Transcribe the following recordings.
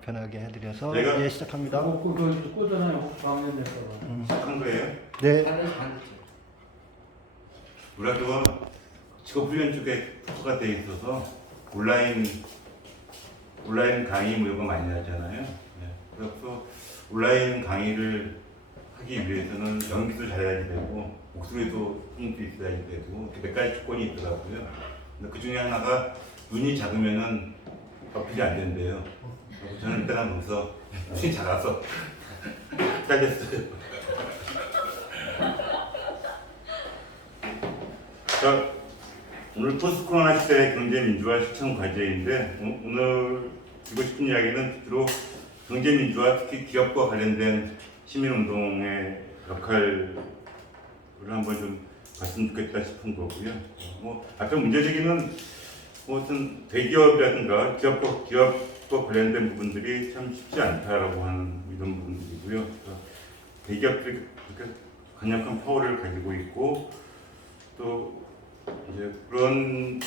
편하게 해드려서 내가- 예 시작합니다. 그거 꽂아놔요. 혹시 방해될까봐. 시작한 거예요? 네. 우리 학교가 직업훈련 쪽에 특화가 돼 있어서 온라인 강의 뭐 이런 거 많이 하잖아요. 네. 그래서 온라인 강의를 하기 위해서는 연기도 잘해야 되고 목소리도 힘도 있어야 되고 몇 가지 조건이 있더라고요. 근데 그 중에 하나가 눈이 작으면은 어필이 안 된대요. 그래서 저는 일단 거기서 눈이 작아서 잘렸어요. 자, 오늘 포스트 코로나 시대의 경제 민주화 실천 과제인데 오늘 드리고 싶은 이야기는 주로 경제 민주화 특히 기업과 관련된 시민운동의 역할을 한번 좀 봤으면 좋겠다 싶은 거고요. 앞서 문제제기는 어떤 대기업이라든가 기업과 관련된 부분들이 참 쉽지 않다라고 하는 이런 부분들이고요. 대기업들이 그렇게 강력한 파워를 가지고 있고 또 이제 그런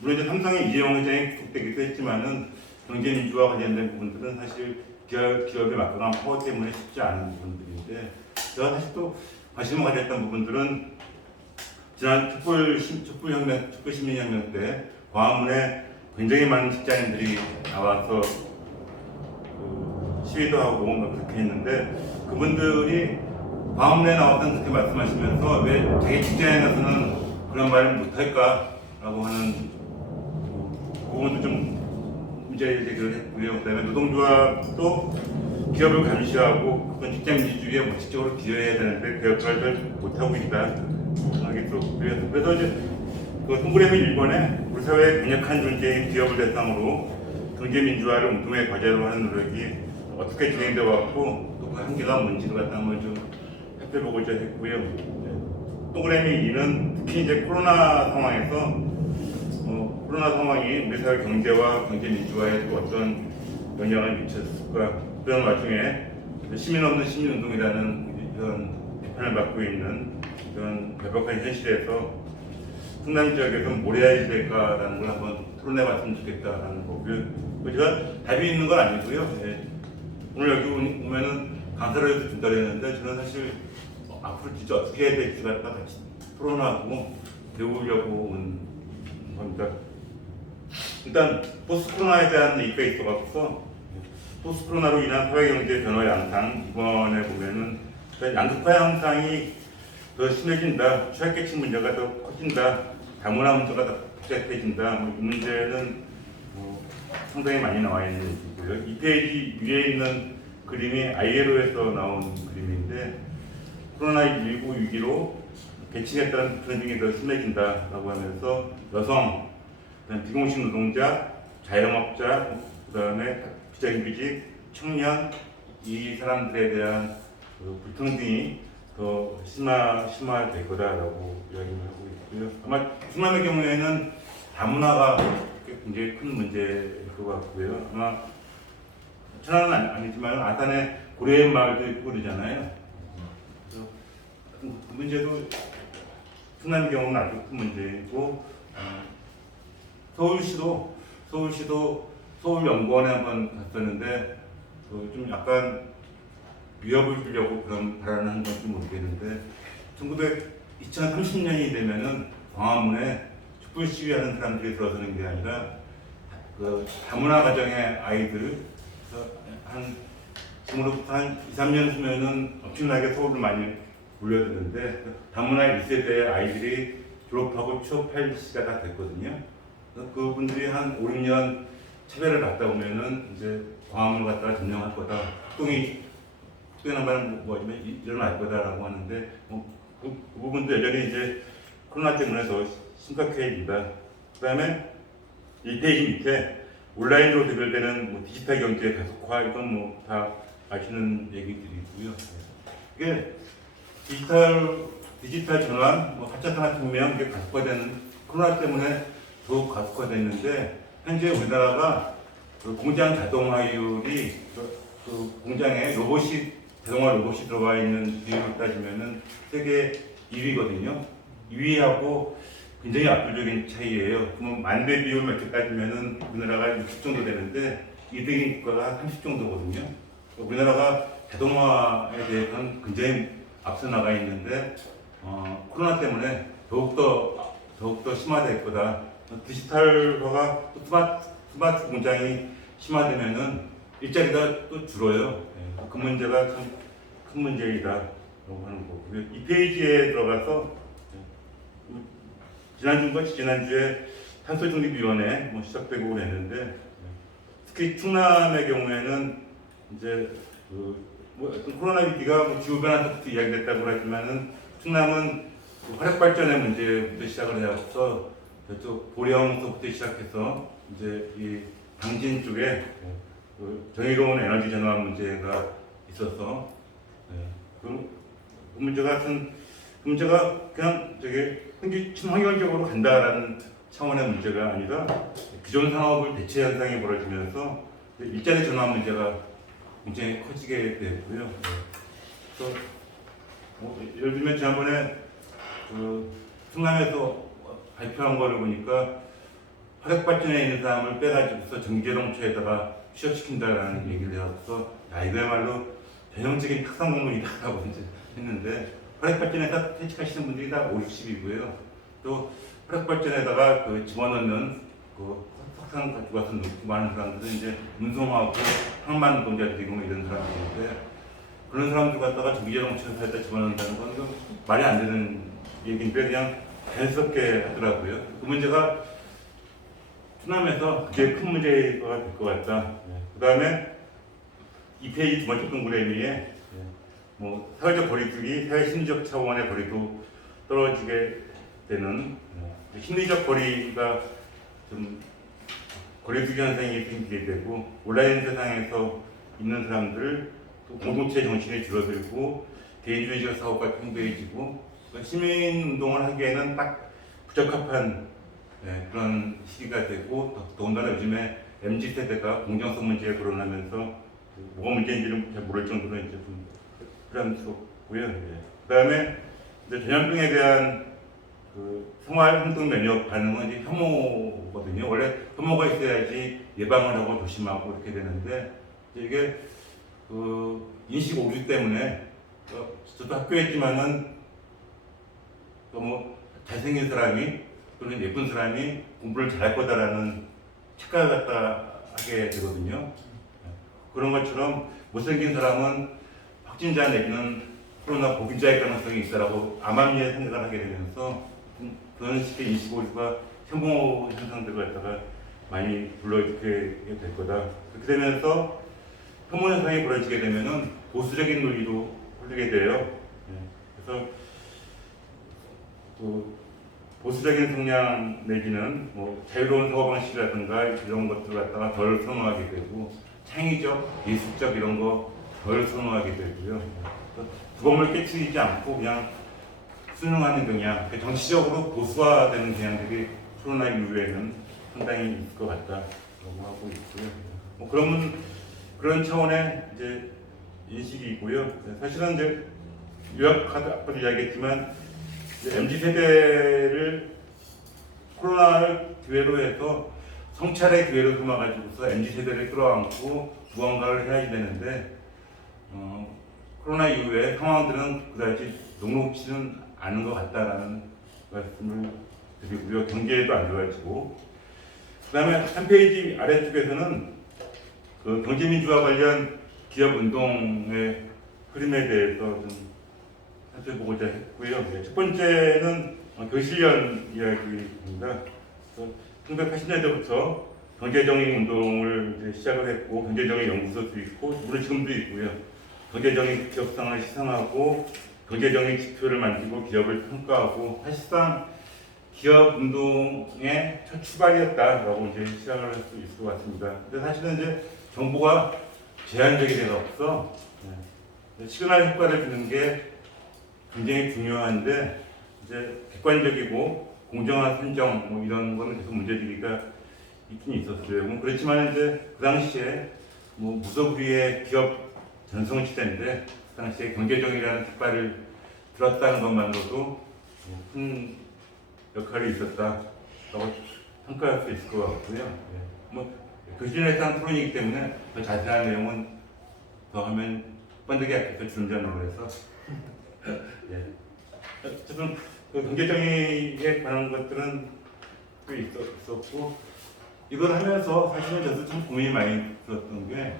물론 이제 삼성의 이재용 회장이 구속되기도 했지만은 경제 민주화 관련된 부분들은 사실 기업의 막강한 파워 때문에 쉽지 않은 부분들인데 제가 사실 또 관심을 가졌던 부분들은 지난 촛불 시민혁명 때 광화문에 굉장히 많은 직장인들이 나와서 시위도 하고 막 그렇게 했는데 그분들이 광화문에 나와서 그렇게 말씀하시면서 왜 자기 직장에 가서는 그런 말을 못할까라고 하는 부분도 좀 문제 제기를 했고요. 그다음에 노동조합도 기업을 감시하고 그런 직장 민주주의에 원칙적으로 기여해야 되는데 그 역할을 못하고 있다. 그래서 이제 그 동그라미 1번에 우리 사회의 강력한 존재인 기업을 대상으로 경제 민주화를 운동의 과제로 하는 노력이 어떻게 진행되어 왔고 또 그 한계가 뭔지를 갖다 한번 좀 살펴보고자 했고요. 동그라미 2는 특히 이제 코로나 상황에서 코로나 상황이 우리 사회 경제와 경제 민주화에 또 어떤 영향을 미쳤을까 그런 와중에 시민 없는 시민운동이라는 이런 비판을 받고 있는 이런 배박한 현실에서 충남 지역에서 뭘 해야 될까라는 걸 한번 토론해봤으면 좋겠다라는 거고요. 제가 답이 있는 건 아니고요. 오늘 여기 오면은 강사를 해서 준다고 했는데 저는 사실 앞으로 진짜 어떻게 해야 될지 갖다 같이 토론하고 배우려고 온 겁니다. 일단 포스트 코로나에 대한 얘기가 있어서 포스트 코로나로 인한 사회 경제 변화 양상 이번에 보면은 양극화 양상이 더 심해진다, 취약계층 문제가 더 커진다, 다문화 문제가 더 복잡해진다. 이 문제는 상당히 많이 나와 있는 얘기고요. 이 페이지 위에 있는 그림이 ILO에서 나온 그림인데 코로나19 위기로 계층에 따른 불평등이 더 심해진다라고 하면서 여성, 비공식 노동자, 자영업자, 그다음에 비정규직, 청년 이 사람들에 대한 불평등이 더 심화될 거다라고 이야기를 하고 있고요. 아마 충남의 경우에는 다문화가 굉장히 큰 문제일 것 같고요. 아마 천안은 아니지만 아산에 고려인 마을도 있고 그러잖아요. 그 문제도 충남의 경우는 아주 큰 문제이고 서울시도 서울연구원에 한번 갔었는데 좀 약간 위협을 주려고 그런 발언을 한 건지 모르겠는데 2030년이 되면은 광화문에 촛불 시위하는 사람들이 들어서는 게 아니라 그 다문화 가정의 아이들 한 지금으로부터 한 2, 3년 후면은 엄청나게 서울을 많이 몰려드는데 다문화 1세대의 아이들이 졸업하고 취업할 시기가 다 됐거든요. 그분들이 한 5, 6년 차별을 받다 보면은 이제 광화문을 갖다가 점령할 거다. 특별한 말은 뭐지만 일어날 거다라고 하는데 그 부분도 여전히 이제 코로나 때문에 더 심각해집니다. 그다음에 1페이지 밑에 온라인으로 대별되는 디지털 경제 가속화 이건 다 아시는 얘기들이고요. 이게 디지털 전환, 4차 산업혁명 이게 가속화되는 코로나 때문에 더욱 가속화됐는데 현재 우리나라가 그 공장 자동화율이 그 공장에 자동화 로봇이 들어가 있는 비율을 따지면은 세계 2위거든요. 2위하고 굉장히 압도적인 차이예요. 그러면 만배 비율 이렇게 따지면은 우리나라가 60 정도 되는데 이득인 국가가 30 정도거든요. 우리나라가 자동화에 대해서는 굉장히 앞서 나가 있는데 코로나 때문에 더욱더 심화될 거다. 디지털화가 또 스마트 공장이 심화되면은 일자리가 또 줄어요. 예, 그 문제가 참 큰 문제이다라고 하는 거고요. 이 페이지에 들어가서 지난주인가 지난주에 탄소중립위원회 시작되고 그랬는데 특히 충남의 경우에는 이제 코로나 위기가 기후변화부터 이야기됐다고 하지만은 충남은 화력발전의 문제부터 시작을 해서 저쪽 보령서부터 시작해서 이제 이 당진 쪽에 정의로운 에너지 전환 문제가 있어서 그 문제가 그냥 친환경적으로 간다라는 차원의 문제가 아니라 기존 산업을 대체 현상이 벌어지면서 일자리 전환 문제가 굉장히 커지게 되고요. 그래서 예를 들면 지난번에 충남에서 발표한 거를 보니까 화력발전에 있는 사람을 빼가지고서 전기자동차에다가 취업시킨다라는 얘기를 해서 이거야말로 전형적인 특성 공무이다라고 이제 했는데 화력발전에다 퇴직하시는 분들이 다 50, 60이고요. 또 화력발전에다가 집어넣는 석탄 가지고 와서 넣고 많은 사람들은 이제 운송하고 항만 노동자들이고 이런 사람들인데 그런 사람들 갖다가 전기자동차 회사에다 집어넣는다는 건 좀 말이 안 되는 얘기인데 그냥 자연스럽게 하더라고요. 그 문제가 충남에서 그게 큰 문제가 될 것 같다. 그 다음에 이 페이지 두 번째 동그라미에 사회적 거리두기, 사회 심리적 차원의 거리도 떨어지게 되는 심리적 거리가 좀 거리두기 현상이 생기게 되고 온라인 세상에서 있는 사람들 또 공동체 정신이 줄어들고 개인주의적 사고가 팽배해지고 시민 운동을 하기에는 딱 부적합한 그런 시기가 되고 더군다나 요즘에 MZ 세대가 공정성 문제에 거론하면서 뭐가 문제인지는 잘 모를 정도로 이제 좀 부담스럽고요. 그 다음에 전염병에 대한 생활 활동 면역 반응은 이제 혐오거든요. 원래 혐오가 있어야지 예방을 하고 조심하고 이렇게 되는데 이게 인식 오류 때문에 저도 학교에 있지만은 너무 잘생긴 사람이 또는 예쁜 사람이 공부를 잘할 거다라는 착각을 갖다 하게 되거든요. 그런 것처럼 못생긴 사람은 확진자 내지는 코로나 보균자일 가능성이 있다라고 암암리에 생각을 하게 되면서 그런 식의 인식 오류가 혐오 현상들을 갖다가 많이 불러일으키게 될 거다. 그렇게 되면서 혐오 현상이 벌어지게 되면은 보수적인 논리로 흘리게 돼요. 그래서 보수적인 성향 내지는 자유로운 사고방식이라든가 이런 것들을 갖다가 덜 선호하게 되고 창의적, 예술적 이런 거 덜 선호하게 되고요. 두범을 깨트리지 않고 그냥 순응하는 경향, 정치적으로 보수화되는 경향들이 코로나 이후에는 상당히 있을 것 같다라고 하고 있고요. 그런 차원의 이제 인식이고요. 사실은 이제 요약하다 이야기했지만 MZ 세대를 코로나를 기회로 해서 성찰의 기회로 삼아가지고서 MZ 세대를 끌어안고 무언가를 해야 되는데 코로나 이후에 상황들은 그다지 녹록지는 않은 것 같다라는 말씀을 드리고요. 경제도 안 좋아지고 그다음에 한 페이지 아래쪽에서는 경제민주화 관련 기업 운동의 흐름에 대해서 좀 살펴보고자 했고요. 첫 번째는 교실련 이야기입니다. 1980년대부터 경제정의 운동을 시작을 했고 경제정의 연구소도 있고 물론 지금도 있고요. 경제정의 기업상을 시상하고 경제정의 지표를 만들고 기업을 평가하고 사실상 기업 운동의 첫 출발이었다라고 이제 시작을 할 수 있을 것 같습니다. 근데 사실은 이제 정보가 제한적이 되어서 시그널 효과를 주는 게 굉장히 중요한데 이제 객관적이고 공정한 선정 이런 거는 계속 문제제기가 있긴 있었어요. 그렇지만 이제 그 당시에 무소불위의 기업 전성 시대인데 그 당시에 경제정의라는 깃발을 들었다는 것만으로도 큰 역할이 있었다라고 평가할 수 있을 것 같고요. 교신회상 토론이기 때문에 더 자세한 내용은 더 하면 번데기 학교에서 준비하는 해서 예. 어쨌든 그 경제정의에 관한 것들은 꽤 있었고 이걸 하면서 사실은 저도 참 고민이 많이 들었던 게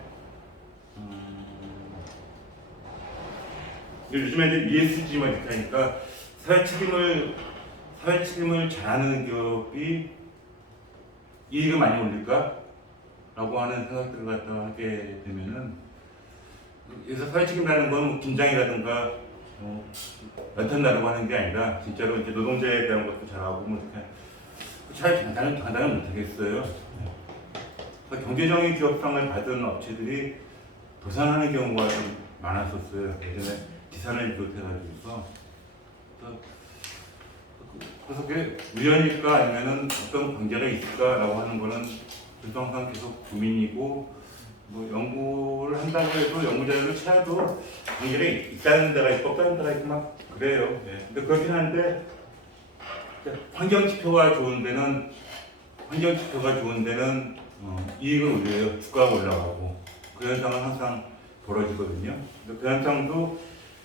요즘에 이제 ESG만 이렇게 하니까 사회 책임을 잘하는 기업이 이익을 많이 올릴까? 라고 하는 생각들을 갖다 하게 되면은 그래서 사회 책임이라는 건 뭐 긴장이라든가 연탄나라고 하는 게 아니라 진짜로 이제 노동자에 대한 것도 잘하고 뭐 이렇게 잘 장담은 못하겠어요. 그러니까 경제정의 기업상을 받은 업체들이 도산하는 경우가 좀 많았었어요. 예전에 기산을 비롯해가지고서 그래서 그게 우연일까 아니면은 어떤 관계가 있을까라고 하는 거는 항상 계속 고민이고 뭐 연구를 한다고 해도 연구 자료를 찾아도 관계가 있다는 데가 있고 없다는 데가 있고 막 그래요. 네. 근데 그렇긴 한데 환경 지표가 좋은 데는 이익을 올려요. 주가가 올라가고 그 현상은 항상 벌어지거든요. 그 현상도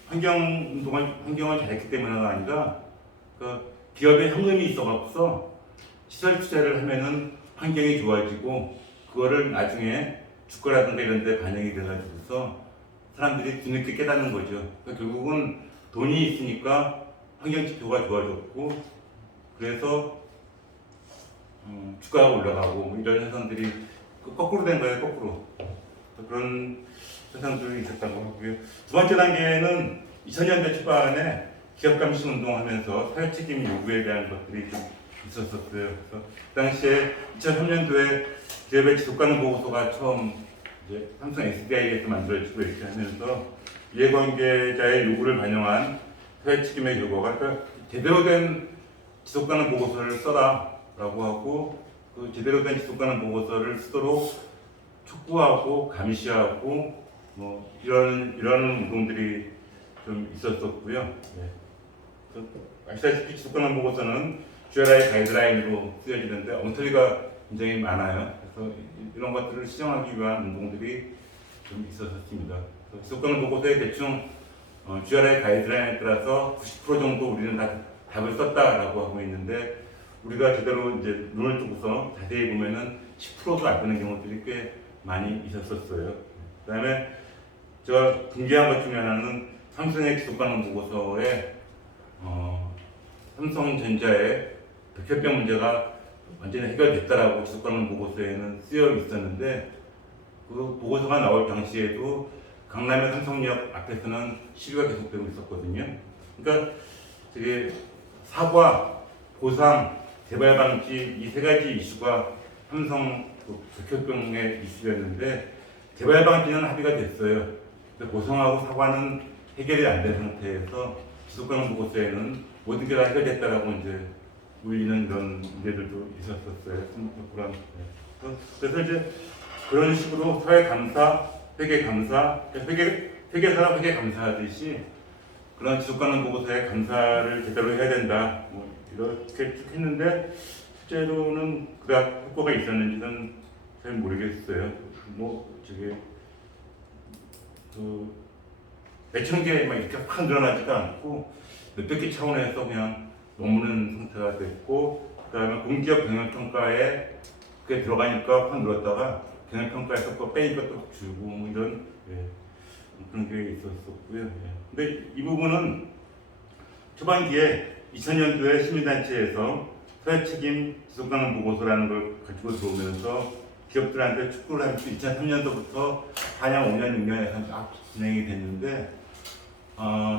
환경을 잘했기 때문에가 아니라 그 기업에 현금이 있어갖고서 시설 투자를 하면은 환경이 좋아지고 그거를 나중에 주가라든가 이런 데 반영이 돼가지고서 사람들이 뒤늦게 깨닫는 거죠. 그러니까 결국은 돈이 있으니까 환경 지표가 좋아졌고 그래서 주가가 올라가고 뭐 이런 현상들이 거꾸로 된 거예요. 거꾸로 그런 현상들이 있었다고 하고요. 두 번째 단계는 2000년대 초반에 기업 감시 운동하면서 사회 책임 요구에 대한 것들이 좀 있었었어요. 그래서 그 당시에 2003년도에 기업의 지속가능 보고서가 처음 이제 삼성 SDI에서 만들어지고 이렇게 하면서 이해관계자의 요구를 반영한 사회 책임의 결과가 그러니까 제대로 된 지속가능 보고서를 써라라고 하고 그 제대로 된 지속가능 보고서를 쓰도록 촉구하고 감시하고 뭐 이런 운동들이 좀 있었었고요. 네. 아시다시피 지속가능 보고서는 GRI 가이드라인으로 쓰여지는데 엉터리가 굉장히 많아요. 그래서 이런 것들을 시정하기 위한 운동들이 좀 있었습니다. 지속가능 보고서에 대충 GRI 가이드라인에 따라서 90% 정도 우리는 다 답을 썼다라고 하고 있는데 우리가 제대로 이제 눈을 뜨고서 자세히 보면은 10%도 안 되는 경우들이 꽤 많이 있었어요. 그다음에 저 등기한 것 중에 하나는 삼성의 지속가능 보고서에 삼성전자의 백혈병 문제가 완전히 해결됐다라고 지속가능 보고서에는 쓰여 있었는데 그 보고서가 나올 당시에도 강남의 삼성역 앞에서는 시위가 계속되고 있었거든요. 그러니까 되게 사과, 보상, 재발 방지 이 세 가지 이슈가 삼성 백혈병의 이슈였는데 재발 방지는 합의가 됐어요. 근데 보상하고 사과는 해결이 안 된 상태에서 지속가능 보고서에는 모든 게 다 해결됐다라고 이제 울리는 그런 문제들도 있었었어요. 그래서 이제 그런 식으로 사회 감사, 회계 감사, 회계사랑 회계 감사하듯이 그런 지속가능 보고서의 감사를 제대로 해야 된다. 뭐 이렇게 쭉 했는데 실제로는 그닥 효과가 있었는지는 잘 모르겠어요. 뭐 저게 몇천 개 막 이렇게 확 늘어나지가 않고 몇백 개 차원에서 그냥 머무는 상태가 됐고 그다음에 공기업 경영평가에 그게 들어가니까 확 늘었다가 경영평가에서 또 빼니까 또 줄고 뭐 이런 그런 게 있었었고요. 근데 이 부분은 초반기에 2000년도에 시민단체에서 사회책임 지속가능 보고서라는 걸 가지고 들어오면서 기업들한테 축구를 하면서 2003년도부터 4년, 5년, 6년에 쫙 진행이 됐는데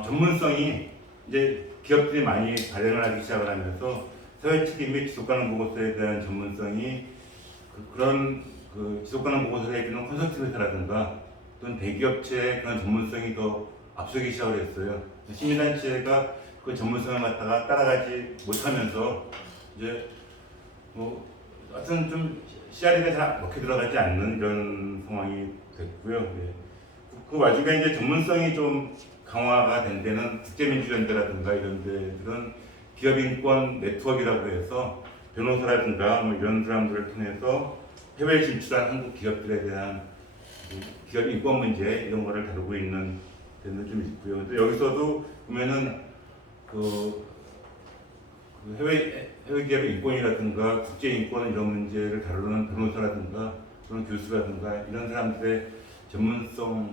전문성이 이제 기업들이 많이 발행을 하기 시작을 하면서 사회책임 및 지속가능 보고서에 대한 전문성이 그런 지속가능 보고서를 해주는 컨설팅 회사라든가 또는 대기업체의 그런 전문성이 더 앞서기 시작을 했어요. 시민단체가 그 전문성을 갖다가 따라가지 못하면서 이제 뭐 하여튼 좀 CRE가 잘 먹혀 들어가지 않는 이런 상황이 됐고요. 그 와중에 이제 전문성이 좀 강화가 된 데는 국제민주연대라든가 이런 데들은 기업인권 네트워크라고 해서 변호사라든가 뭐 이런 사람들을 통해서 해외 진출한 한국 기업들에 대한 기업 인권 문제 이런 거를 다루고 있는 데는 좀 있고요. 근데 여기서도 보면은 그 해외 기업의 인권이라든가 국제 인권 이런 문제를 다루는 변호사라든가 그런 교수라든가 이런 사람들의 전문성을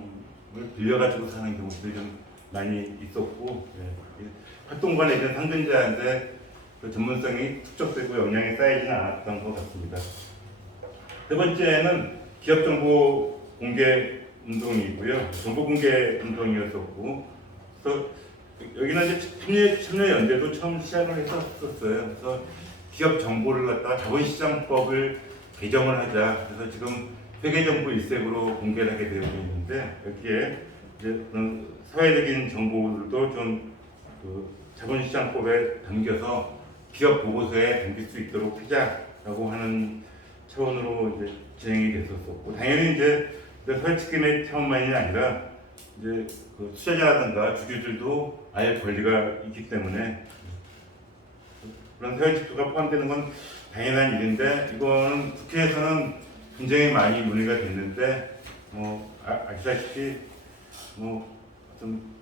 빌려가지고 사는 경우들이 좀 많이 있었고, 예. 활동가에 대한 상근자인데 그 전문성이 축적되고 역량이 쌓이지는 않았던 것 같습니다. 세 번째는 기업 정보 공개 운동이고요. 정보 공개 운동이었었고, 그래서 여기는 이제 참여연대도 처음 시작을 했었어요. 그래서 기업 정보를 갖다가 자본시장법을 개정을 하자. 그래서 지금 회계정보 일색으로 공개를 하게 되어 있는데 여기에 이제 그런 사회적인 정보들도 좀 그 자본시장법에 담겨서 기업 보고서에 담길 수 있도록 하자라고 하는 차원으로 이제 진행이 됐었고, 당연히 이제 사회책임의 차원만이 아니라 이제 그 투자자라든가 주주들도 아예 권리가 있기 때문에 그런 사회집도가 포함되는 건 당연한 일인데, 이거는 국회에서는 굉장히 많이 논의가 됐는데 아시다시피 어떤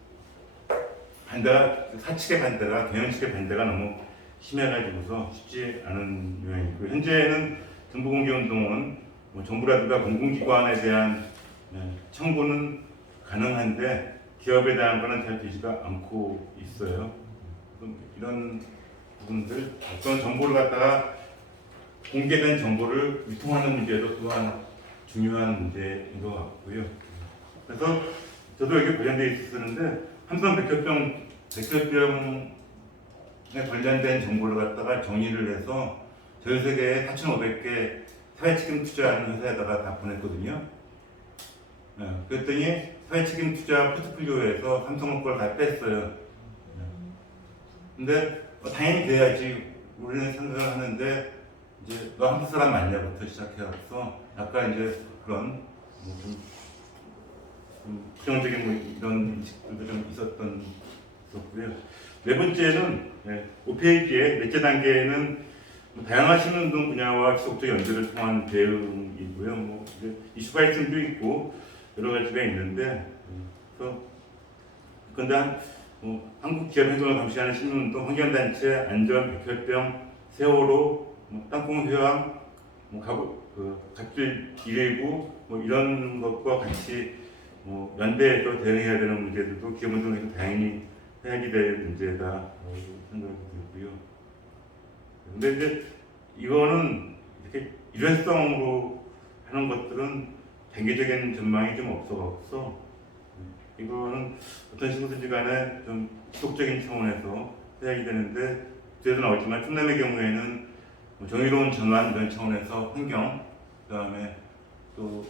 반대가, 사측의 반대가 경영 측의 반대가 너무 심해가지고서 쉽지 않은 모양이고, 현재는 정보공개운동은 정부라든가 공공기관에 대한 청구는 가능한데 기업에 대한 거는 잘 되지가 않고 있어요. 이런 부분들, 어떤 정보를 갖다가 공개된 정보를 유통하는 문제도 또한 중요한 문제인 것 같고요. 그래서 저도 여기 관련되어 있었는데 삼성 백혈병에 관련된 정보를 갖다가 정리를 해서 전 세계에 4,500개 사회책임 투자하는 회사에다가 다 보냈거든요. 그랬더니 사회책임 투자 포트폴리오에서 삼성 걸 다 뺐어요. 근데 당연히 돼야지 우리는 생각을 하는데, 이제 너 한국 사람 맞냐부터 시작해서 약간 이제 그런 좀 부정적인 이런 인식들도 좀 있었고요. 네 번째는 5페이지의 넷째 단계에는 다양한 시민운동 분야와 지속적 연대를 통한 대응이고요. 이제 이슈 발전도 있고 여러 가지가 있는데, 그런데 한국 기업 행동을 감시하는 시민운동, 환경단체, 안전, 백혈병, 세월호, 땅콩회왕, 갑질 119 이런 것과 같이 연대해서 대응해야 되는 문제들도 기업운동에서 다행히 해야지 될 문제다 생각이 들고요. 근데 이제 이거는 이렇게 일회성으로 하는 것들은 단계적인 전망이 좀 없어서 이거는 어떤 식으로든지 간에 좀 지속적인 차원에서 해야지 되는데, 뒤에도 나오지만 충남의 경우에는 정의로운 전환 이런 차원에서 환경, 그 다음에 또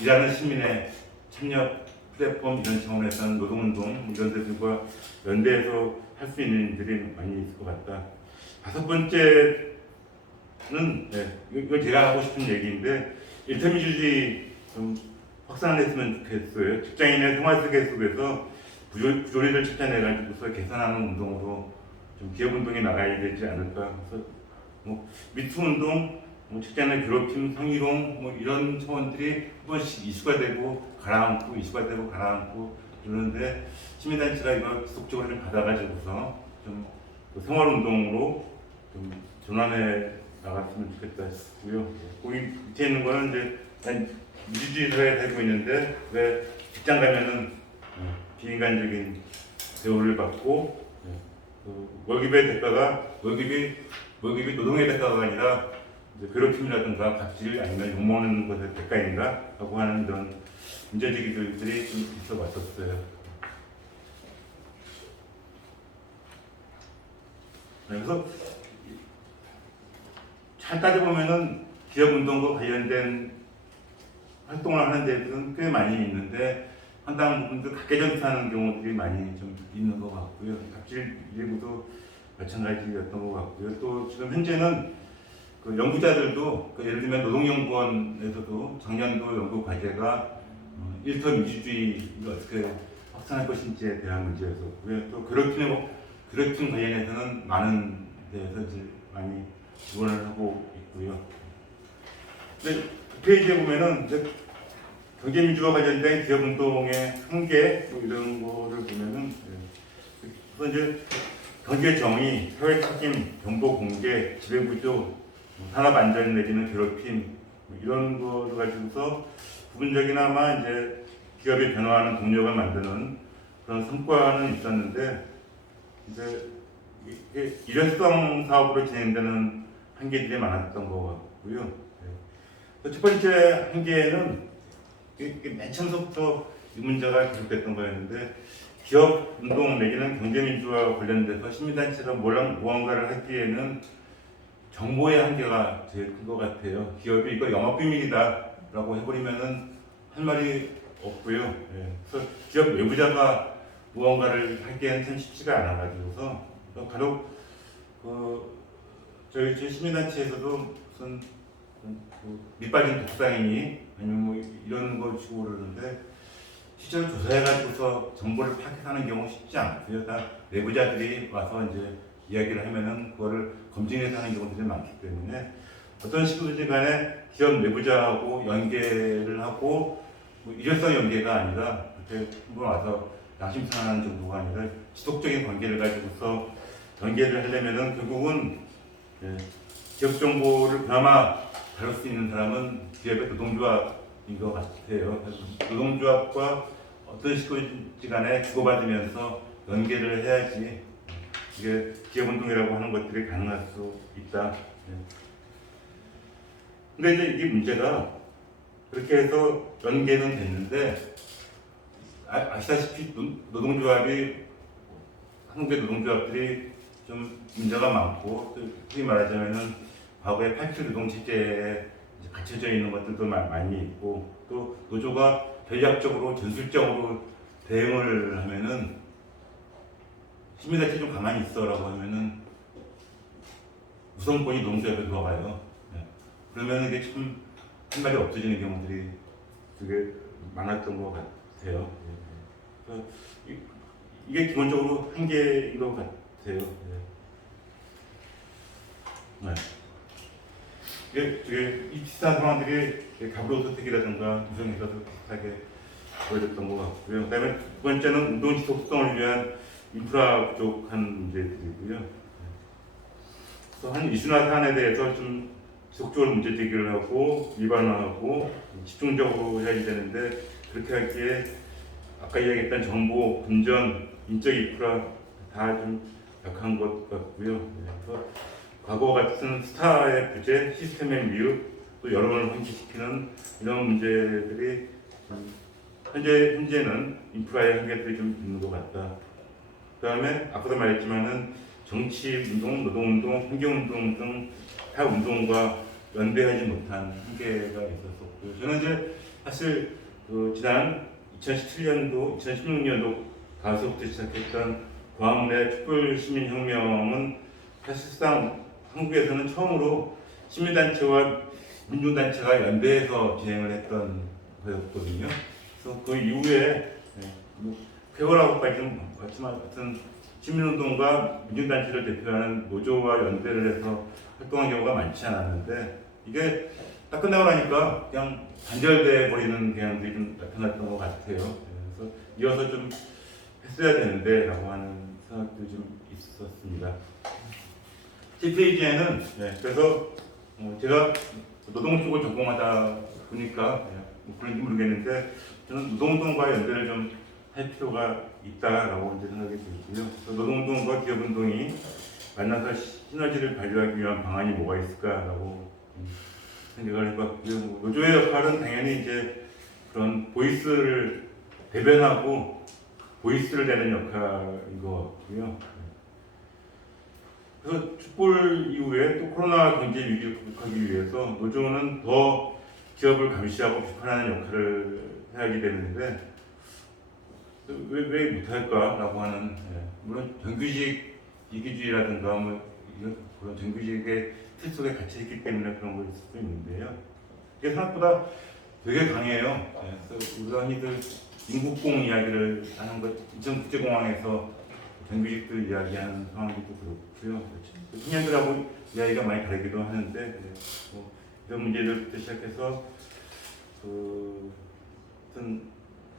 일하는 시민의 참여 플랫폼 이런 차원에서는 노동운동 이런 데들과 연대해서 할 수 있는 일들이 많이 있을 것 같다. 다섯 번째는 이건 제가 하고 싶은 얘기인데, 일터민주주의 좀 확산했으면 좋겠어요. 직장인의 생활세계 속에서 부조리를 찾아내가지고서 개선하는 운동으로 좀 기업운동이 나가야 되지 않을까. 그래서 미투운동, 직장내 괴롭힘, 성희롱 이런 차원들이 한 번씩 이슈가 되고 가라앉고 이슈가 되고 가라앉고 이러는데, 시민단체가 이거 지속적으로 좀 받아가지고서 좀 생활운동으로 좀 전환해 나갔으면 좋겠다 싶고요. 거기 밑에 있는 거는 이제 민주주의 사회가 되고 있는데 왜 직장 가면은 비인간적인 대우를 받고 월급의 대가가 월급이 노동의 대가가 아니라 괴롭힘이라든가 갑질 아니면 욕먹는 것의 대가인가 하고 하는 이런 문제제기들이 좀 있어 왔었어요. 그래서 잘 따져보면은 기업운동과 관련된 활동을 하는 데들은 꽤 많이 있는데, 상당 부분도 각계전투하는 경우들이 많이 좀 있는 것 같고요. 갑질 일부도 마찬가지였던 것 같고요. 또 지금 현재는 그 연구자들도 예를 들면 노동연구원에서도 작년도 연구 과제가 일터 민주주의를 어떻게 확산할 것인지에 대한 문제였었고요. 또 괴롭힘 관련해서는 많은 데에서 이제 많이 지원을 하고 있고요. 근데 그 페이지에 보면은 이제 경제민주화 관련된 기업운동의 한계 뭐 이런 거를 보면은 그래서 이제 경제 정의, 사회 책임, 정보 공개, 지배구조, 산업 안전 내지는 괴롭힘 뭐 이런 거를 가지고서 부분적이나마 이제 기업의 변화하는 동력을 만드는 그런 성과는 있었는데 이제 이게 일회성 사업으로 진행되는 한계들이 많았던 것 같고요. 첫 번째 한계는 맨 처음부터 이 문제가 계속됐던 거였는데 기업 운동 내지는 경제민주화 관련돼서 시민단체가 무언가를 하기에는 정보의 한계가 제일 큰 것 같아요. 기업이 이거 영업비밀이다라고 해버리면은 할 말이 없고요. 그래서 기업 외부자가 무언가를 하기에는 참 쉽지가 않아가지고서 간혹 저희 시민단체에서도 무슨 밑빠진 독상이니 아니면 뭐 이런 걸 주고 그러는데 실제로 조사해가지고서 정보를 파악하는 경우 쉽지 않고요. 다 내부자들이 와서 이제 이야기를 하면은 그거를 검증해서 하는 경우들이 많기 때문에 어떤 식으로든 간에 기업 내부자하고 연계를 하고 뭐 일회성 연계가 아니라 이렇게 한번 와서 양심 상하는 정도가 아니라 지속적인 관계를 가지고서 연계를 하려면은 결국은 기업 정보를 그나마 다룰 수 있는 사람은 기업의 노동조합인 것 같아요. 그래서 노동조합과 어떤 식으로든 간에 주고받으면서 연계를 해야지 이게 기업운동이라고 하는 것들이 가능할 수 있다. 근데 이제 이게 문제가 그렇게 해서 연계는 됐는데 아시다시피 노동조합이 한국의 노동조합들이 좀 문제가 많고 소위 말하자면은 과거에 87 노동체제에 갇혀져 있는 것들도 많이 있고 또 노조가 전략적으로 전술적으로 대응을 하면은 시민단체 좀 가만히 있어라고 하면은 우선권이 노동조합에 들어가요. 그러면 이게 참 한 말이 없어지는 경우들이 되게 많았던 것 같아요. 이게 기본적으로 한계인 것 같아요. 이게 이 비슷한 상황들이 가부로소득이라든가 유성에서도 비슷하게 보여졌던 것 같고요. 그다음에 두 번째는 운동 지속성을 위한 인프라 부족한 문제들이고요. 그래서 한 이슈나 사안에 대해서 좀 지속적으로 문제 제기를 하고 일반화하고 집중적으로 해야 되는데 그렇게 하기에 아까 이야기했던 정보, 금전, 인적 인프라 다 좀 약한 것 같고요. 그래서 과거 같은 스타의 부재, 시스템의 미흡, 또 여론을 환기시키는 이런 문제들이 현재는 인프라의 한계들이 좀 있는 것 같다. 그 다음에 아까도 말했지만은 정치 운동, 노동 운동, 환경 운동 등 타 운동과 연대하지 못한 한계가 있었었고요. 저는 이제 사실 지난 2017년도, 2016년도 가을부터 시작했던 광화문의 촛불 시민혁명은 사실상 한국에서는 처음으로 시민단체와 민중단체가 연대해서 진행을 했던 거였거든요. 그래서 그 이후에 쾌거라고까지는 같지만 같은 시민운동과 민중단체를 대표하는 노조와 연대를 해서 활동한 경우가 많지 않았는데 이게 딱 끝나고 나니까 그냥 단절돼 버리는 경향들이 좀 나타났던 것 같아요. 그래서 이어서 좀 했어야 되는데 라고 하는 생각도 좀 있었습니다. 7페이지에는 그래서 제가 노동 쪽을 전공하다 보니까 그런지 모르겠는데 저는 노동운동과 연대를 좀 할 필요가 있다라고 이제 생각이 들고요. 노동운동과 기업운동이 만나서 시너지를 발휘하기 위한 방안이 뭐가 있을까라고 생각을 해봤고요. 노조의 역할은 당연히 이제 그런 보이스를 대변하고 보이스를 내는 역할인 것 같고요. 그래서 촛불 이후에 또 코로나 경제 위기를 극복하기 위해서 노조는 더 기업을 감시하고 비판하는 역할을 해야 하게 되는데 왜 못할까라고 하는 물론 정규직 이기주의라든가 뭐 이런 그런 정규직의 틀 속에 갇혀 있기 때문에 그런 걸 수도 있는데요. 이게 생각보다 되게 강해요. 그래서 우리가 흔히들 인국공 이야기를 하는 것, 인천국제공항에서 정규직들 이야기하는 상황도 그렇고요. 청년들하고 이야기가 많이 다르기도 하는데 뭐 이런 문제들부터 시작해서 어떤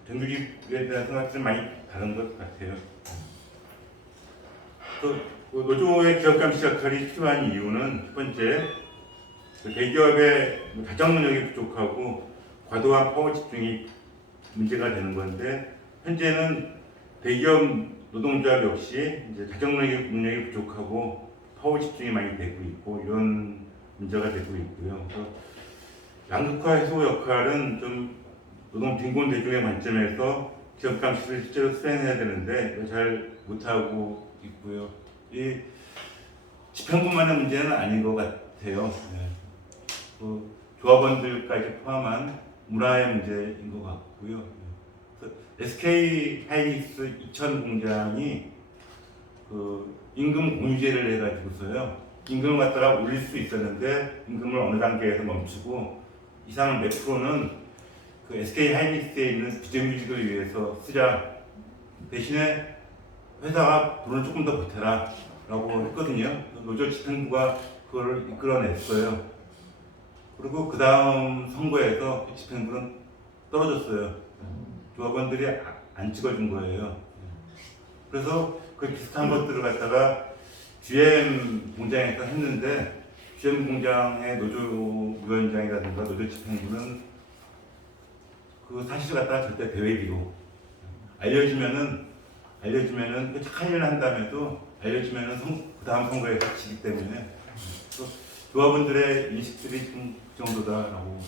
정규직에 대한 생각이 좀 많이 다른 것 같아요. 또 노조의 기업감시 역할이 필요한 이유는 첫 번째, 대기업의 가정 능력이 부족하고 과도한 파워 집중이 문제가 되는 건데, 현재는 대기업 노동조합 역시 이제 가정 능력이 부족하고 파워 집중이 많이 되고 있고 이런 문제가 되고 있고요. 그래서 양극화 해소 역할은 좀 노동 빈곤 대중의 관점에서 기업 감시를 실제로 수행해야 되는데 잘 못하고 있고요. 이 집행부만의 문제는 아닌 것 같아요. 네. 조합원들까지 포함한 문화의 문제인 것 같고요. SK 하이닉스 이천 공장이 임금 공유제를 해가지고서요, 임금을 갖다가 올릴 수 있었는데 임금을 어느 단계에서 멈추고 이상 몇 프로는 SK 하이닉스에 있는 비정규직을 위해서 쓰자, 대신에 회사가 돈을 조금 더 보태라 라고 했거든요. 노조 집행부가 그걸 이끌어냈어요. 그리고 그 다음 선거에서 집행부는 떨어졌어요. 조합원들이 안 찍어준 거예요. 그래서 그 비슷한 것들을 갖다가 GM 공장에서 했는데, GM 공장의 노조위원장이라든가 노조 집행부는 그 사실을 갖다가 절대 대외비로 알려주면은 착한 일을 한다면도 알려주면은 그 다음 선거에서 지기 때문에 또 조합원들의 인식들이 좀 그 정도다라고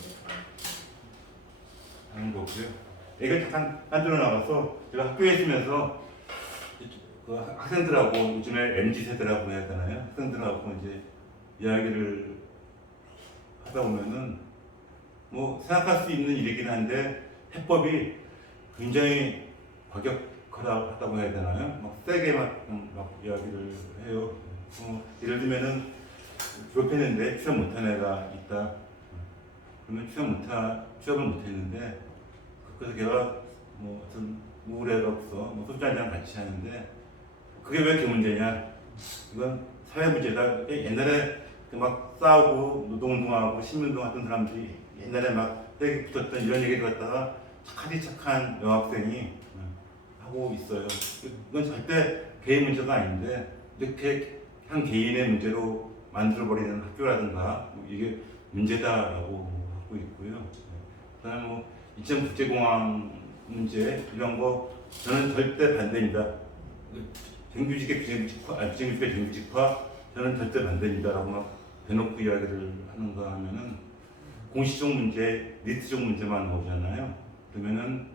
하는 거고요. 얘가 잠깐 딴 데로 나가서 제가 학교에 있으면서 그 학생들하고, 요즘에 MZ 세대라고 해야 되나요? 학생들하고 이제 이야기를 하다 보면은 뭐 생각할 수 있는 일이긴 한데 해법이 굉장히 과격하다고 해야 되나요? 막 세게 막 이야기를 해요. 예를 들면은 졸업했는데 취업 못한 애가 있다. 그러면 취업을 못했는데, 그래서 걔가 뭐 어떤 우울해가 없어, 뭐 소주 한잔 같이 하는데, 그게 왜 이렇게 문제냐? 이건 사회 문제다. 옛날에 막 싸우고 노동운동하고 신민운동 하던 사람들이 옛날에 막 세게 붙었던 이런 얘기를 갖다가 착한 여학생이 하고 있어요. 이건 절대 개인 문제가 아닌데 이렇게 한 개인의 문제로 만들어버리는 학교라든가 이게 문제다라고 하고 있고요. 그다음에 뭐 이천 국제공항 문제 이런 거 저는 절대 반대입니다. 정규직의 비정규직화, 비정규직의 정규직화 저는 절대 반대입니다라고 막 대놓고 이야기를 하는가 하면은 공시적 문제, 리스트적 문제만 나오잖아요. 그러면은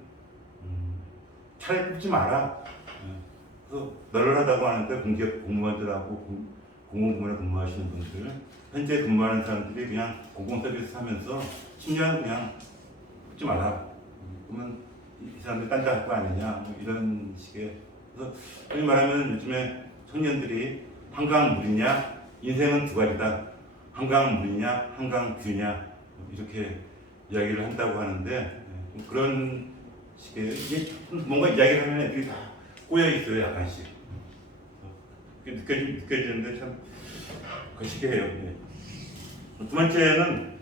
차라리 뽑지 마라. 그래서 널널하다고 하는데 공무원들하고 공공부문에 근무하시는 분들, 현재 근무하는 사람들이 그냥 공공 서비스 하면서 10년 그냥 뽑지 마라. 그러면 이 사람들 딴 데 할 거 아니냐, 뭐 이런 식의. 그래서 소위 말하면 요즘에 청년들이 한강물이냐, 인생은 두 가지다. 한강물이냐, 한강뷰냐, 이렇게 이야기를 한다고 하는데, 그런 식의, 이게 뭔가 이야기를 하면 애들이 다 꼬여 있어요, 약간씩. 느껴지는데 참 거시기해요. 두 번째는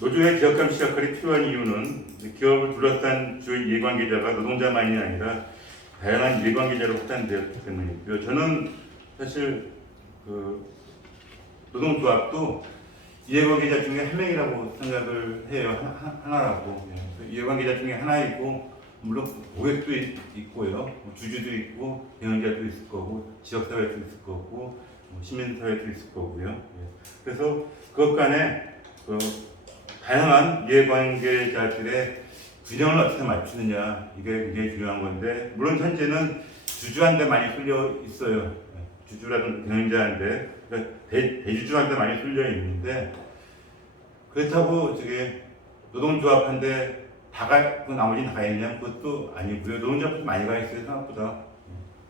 노조의 기업감시 역할이 필요한 이유는 기업을 둘러싼 주요 이해관계자가 노동자만이 아니라 다양한 이해관계자로 확산되었기 때문이고요. 저는 사실 노동조합도 이해관계자 중에 한 명이라고 생각을 해요. 하나라고. 이해관계자 중에 하나이고, 물론 고객도 있고요, 주주도 있고, 대응자도 있을 거고, 지역사회도 있을 거고, 시민사회도 있을 거고요. 그래서 그것 간에 다양한 이해관계자들의 균형을 어떻게 맞추느냐, 이게 굉장히 중요한 건데, 물론 현재는 주주한테 많이 쏠려 있어요. 주주라든 경영자한테, 그러니까 대주주한테 많이 쏠려 있는데, 그렇다고 저게 노동조합한테 나머지는 다 가 있냐? 그것도 아니고요. 노동조합도 많이 가 있어요, 생각보다.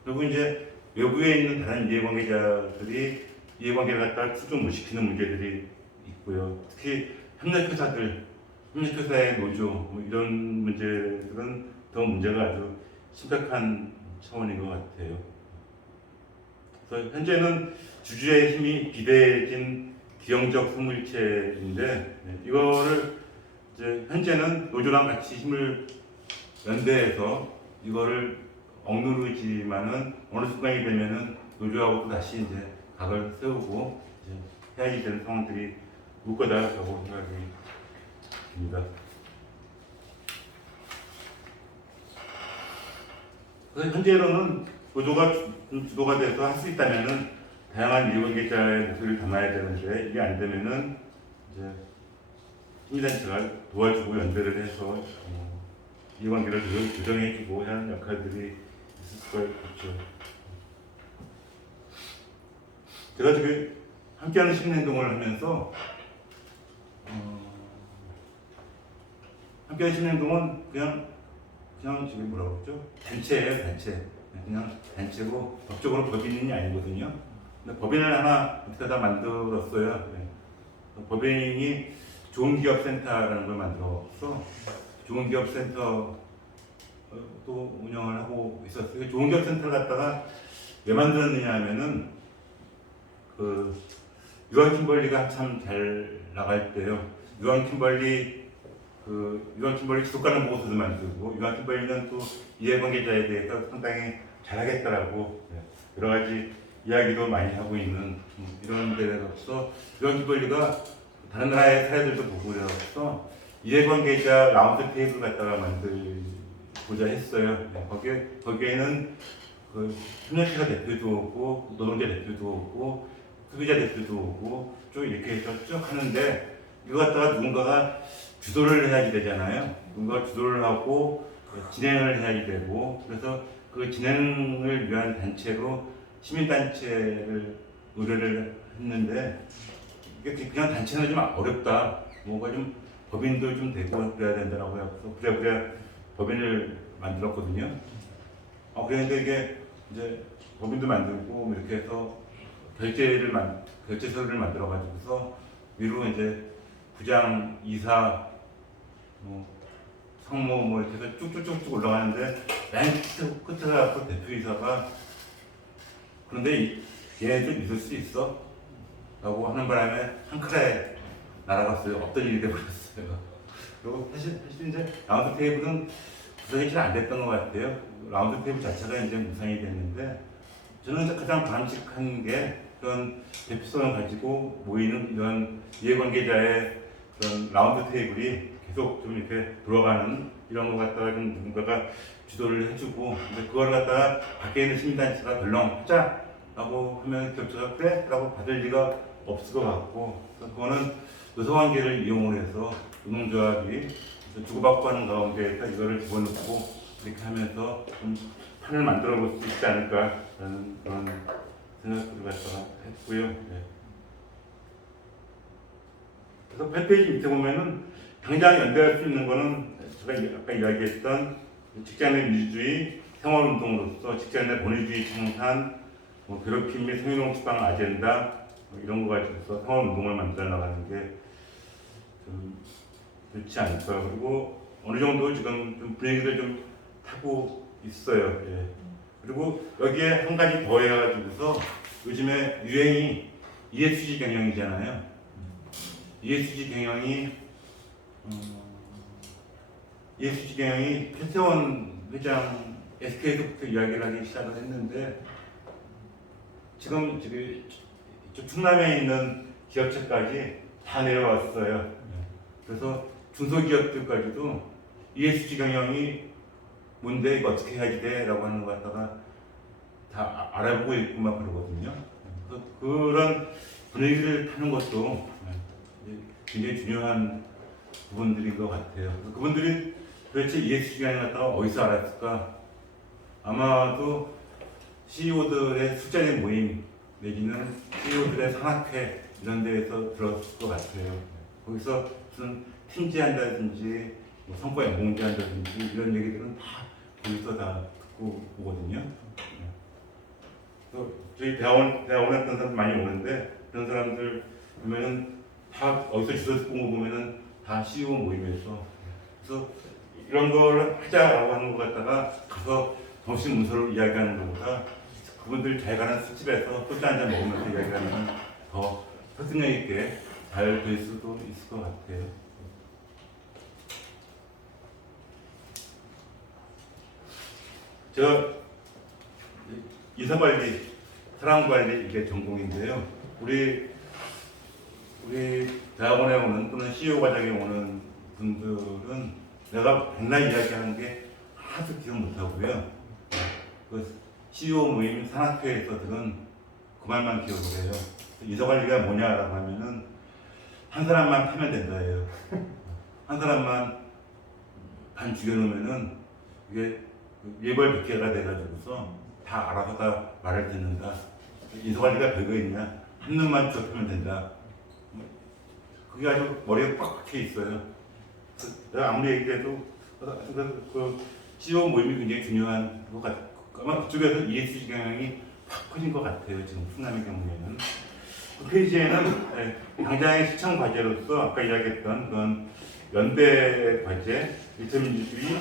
그리고 이제 외부에 있는 다른 이해관계자들이 이해관계를 갖다가 수정 못 시키는 문제들이 있고요. 특히 협력회사의 노조, 뭐 이런 문제들은 더 문제가 아주 심각한 차원인 것 같아요. 그래서 현재는 주주의 힘이 비대해진 기형적 생물체인데 이거를 이제 현재는 노조랑 같이 힘을 연대해서 이거를 억누르지만은 어느 순간이 되면은 노조하고 또 다시 이제 각을 세우고 이제 해야지 되는 상황들이 올 거다라고 생각이 듭니다. 그래서 현재로는 노조가 주도가 돼서 할 수 있다면은 다양한 이해관계자의 목소리를 담아야 되는데 이게 안 되면은 이제 시민단체가 도와주고 연대를 해서 이해관계를 조정해주고 하는 역할들이 있을 것 같죠. 제가 지금 함께하는 시민행동을 하면서 함께하는 시민행동은 그냥 지금 뭐라고 그러죠? 단체예요, 단체. 그냥 단체고 법적으로 법인이 아니거든요. 근데 법인을 하나 어떻게 다 만들었어요. 네. 법인이 좋은기업센터라는 걸 만들어서 좋은기업센터 또 운영을 하고 있었어요. 좋은기업센터를 갖다가 왜 만들었느냐 하면은 그 유한 킴벌리가 한참 잘 나갈 때요. 유한 킴벌리 지속가능 보고서도 만들고 유한 킴벌리는 또 이해관계자에 대해서 상당히 잘하겠다라고 여러 가지 이야기도 많이 하고 있는 이런 데로서 유한 킴벌리가 다른 나라의 사례들도 보고 그래서 이해관계자 라운드 테이블 갖다가 만들고자 했어요. 거기에는 그 협력회사 대표도 오고 노동자 대표도 오고 소비자 대표도 오고 쭉 이렇게 해서 쭉 하는데 이거 갖다가 누군가가 주도를 해야지 되잖아요. 누군가가 주도를 하고 진행을 해야지 되고 그래서 그 진행을 위한 단체로 시민단체를 의뢰를 했는데 이게 그냥 단체는 좀 어렵다. 뭔가 좀 법인도 좀 되고 그래야 된다고 해서 그래 법인을 만들었거든요. 그런데 이게 이제 법인도 만들고 이렇게 해서 결제서를 만들어 가지고서 위로 이제 부장, 이사, 상무 이렇게 해서 쭉쭉쭉쭉 올라가는데 맨 끝에 가서 대표이사가 그런데 얘네 좀 믿을 수 있어? 라고 하는 바람에 한 칼에 날아갔어요. 없던 일이 돼버렸어요. 그리고 사실 이제 라운드 테이블은 구성이 잘 안 됐던 것 같아요. 라운드 테이블 자체가 이제 무상이 됐는데 저는 가장 바람직한 게 그런 대표성을 가지고 모이는 이런 이해관계자의 그런 라운드 테이블이 계속 좀 이렇게 돌아가는 이런 거 갖다가 좀 누군가가 주도를 해주고 그걸 갖다가 밖에 있는 시민단체가 덜렁 하자라고 하면 겹쳐서 그래? 라고 받을 리가 없을 것 같고 그거는 노사관계를 이용을 해서 노동조합이 주고받고 하는 가운데에서 이거를 집어넣고 이렇게 하면서 좀 판을 만들어 볼 수 있지 않을까라는 그런 생각들을 갖다가 했고요. 네. 그래서 8페이지 밑에 보면은 당장 연대할 수 있는 거는 제가 아까 이야기했던 직장 내 민주주의, 생활운동으로서 직장 내 권위주의 청산, 괴롭힘 및 성희롱 추방 아젠다 이런 거 가지고서 생활운동을 만들어 나가는 게 좀 좋지 않을까. 그리고 어느 정도 지금 좀 분위기를 좀 타고 있어요. 예. 그리고 여기에 한 가지 더 해가지고서 요즘에 유행이 ESG 경영이잖아요. ESG 경영이 최태원 회장 SK에서부터 이야기를 하기 시작을 했는데 지금 충남에 있는 기업체까지 다 내려왔어요. 그래서 중소기업들까지도 ESG 경영이 뭔데 이거 어떻게 해야지 돼? 라고 하는 거 갖다가 다 알아보고 있고 막 그러거든요. 그런 분위기를 타는 것도 굉장히 중요한 부분들인 것 같아요. 그분들이 도대체 ESG 경영을 갖다가 어디서 알았을까? 아마도 CEO들의 술자리 모임 내지는 CEO들의 산학회 이런 데에서 들었을 것 같아요. 거기서 무슨 팀지한다든지 성과 연봉제한다든지 이런 얘기들은 다 거기서 다 듣고 오거든요. 저희 대학원에 그런 사람들 많이 오는데 그런 사람들 보면은 다 어디서 주소 듣고 보면은 다 CEO 모임에서 그래서 이런 걸 하자라고 하는 것 갖다가 가서 정신 문서로 이야기하는 것보다 그분들 잘 가는 술집에서 소주 한잔 먹으면서 이야기하면 더 설득력 있게 잘 될 수도 있을 것 같아요. 저 이사관리, 사람관리 이게 전공인데요. 우리 대학원에 오는 또는 CEO 과정에 오는 분들은 내가 백날 이야기하는 게 하나도 기억 못하고요. 그 CEO 모임 산학회에서들은 그 말만 기억을 해요. 이사관리가 뭐냐라고 하면은 한 사람만 패면 된다예요. 한 사람만 반 죽여놓으면은 이게 일벌백계가 돼가지고서 다 알아서 다 말을 듣는다. 이사관리가 별거 있냐? 한 놈만 죽여면 된다. 그게 아주 머리에 꽉 박혀 있어요. 내가 아무리 얘기해도 그 CEO 모임이 굉장히 중요한 것 같아요. 아마 그쪽에서 ESG 경향이 확 커진 것 같아요. 지금 충남의 경우에는. 그 페이지에는 당장의 시청 과제로서 아까 이야기했던 그런 연대 과제, 일터민주주의,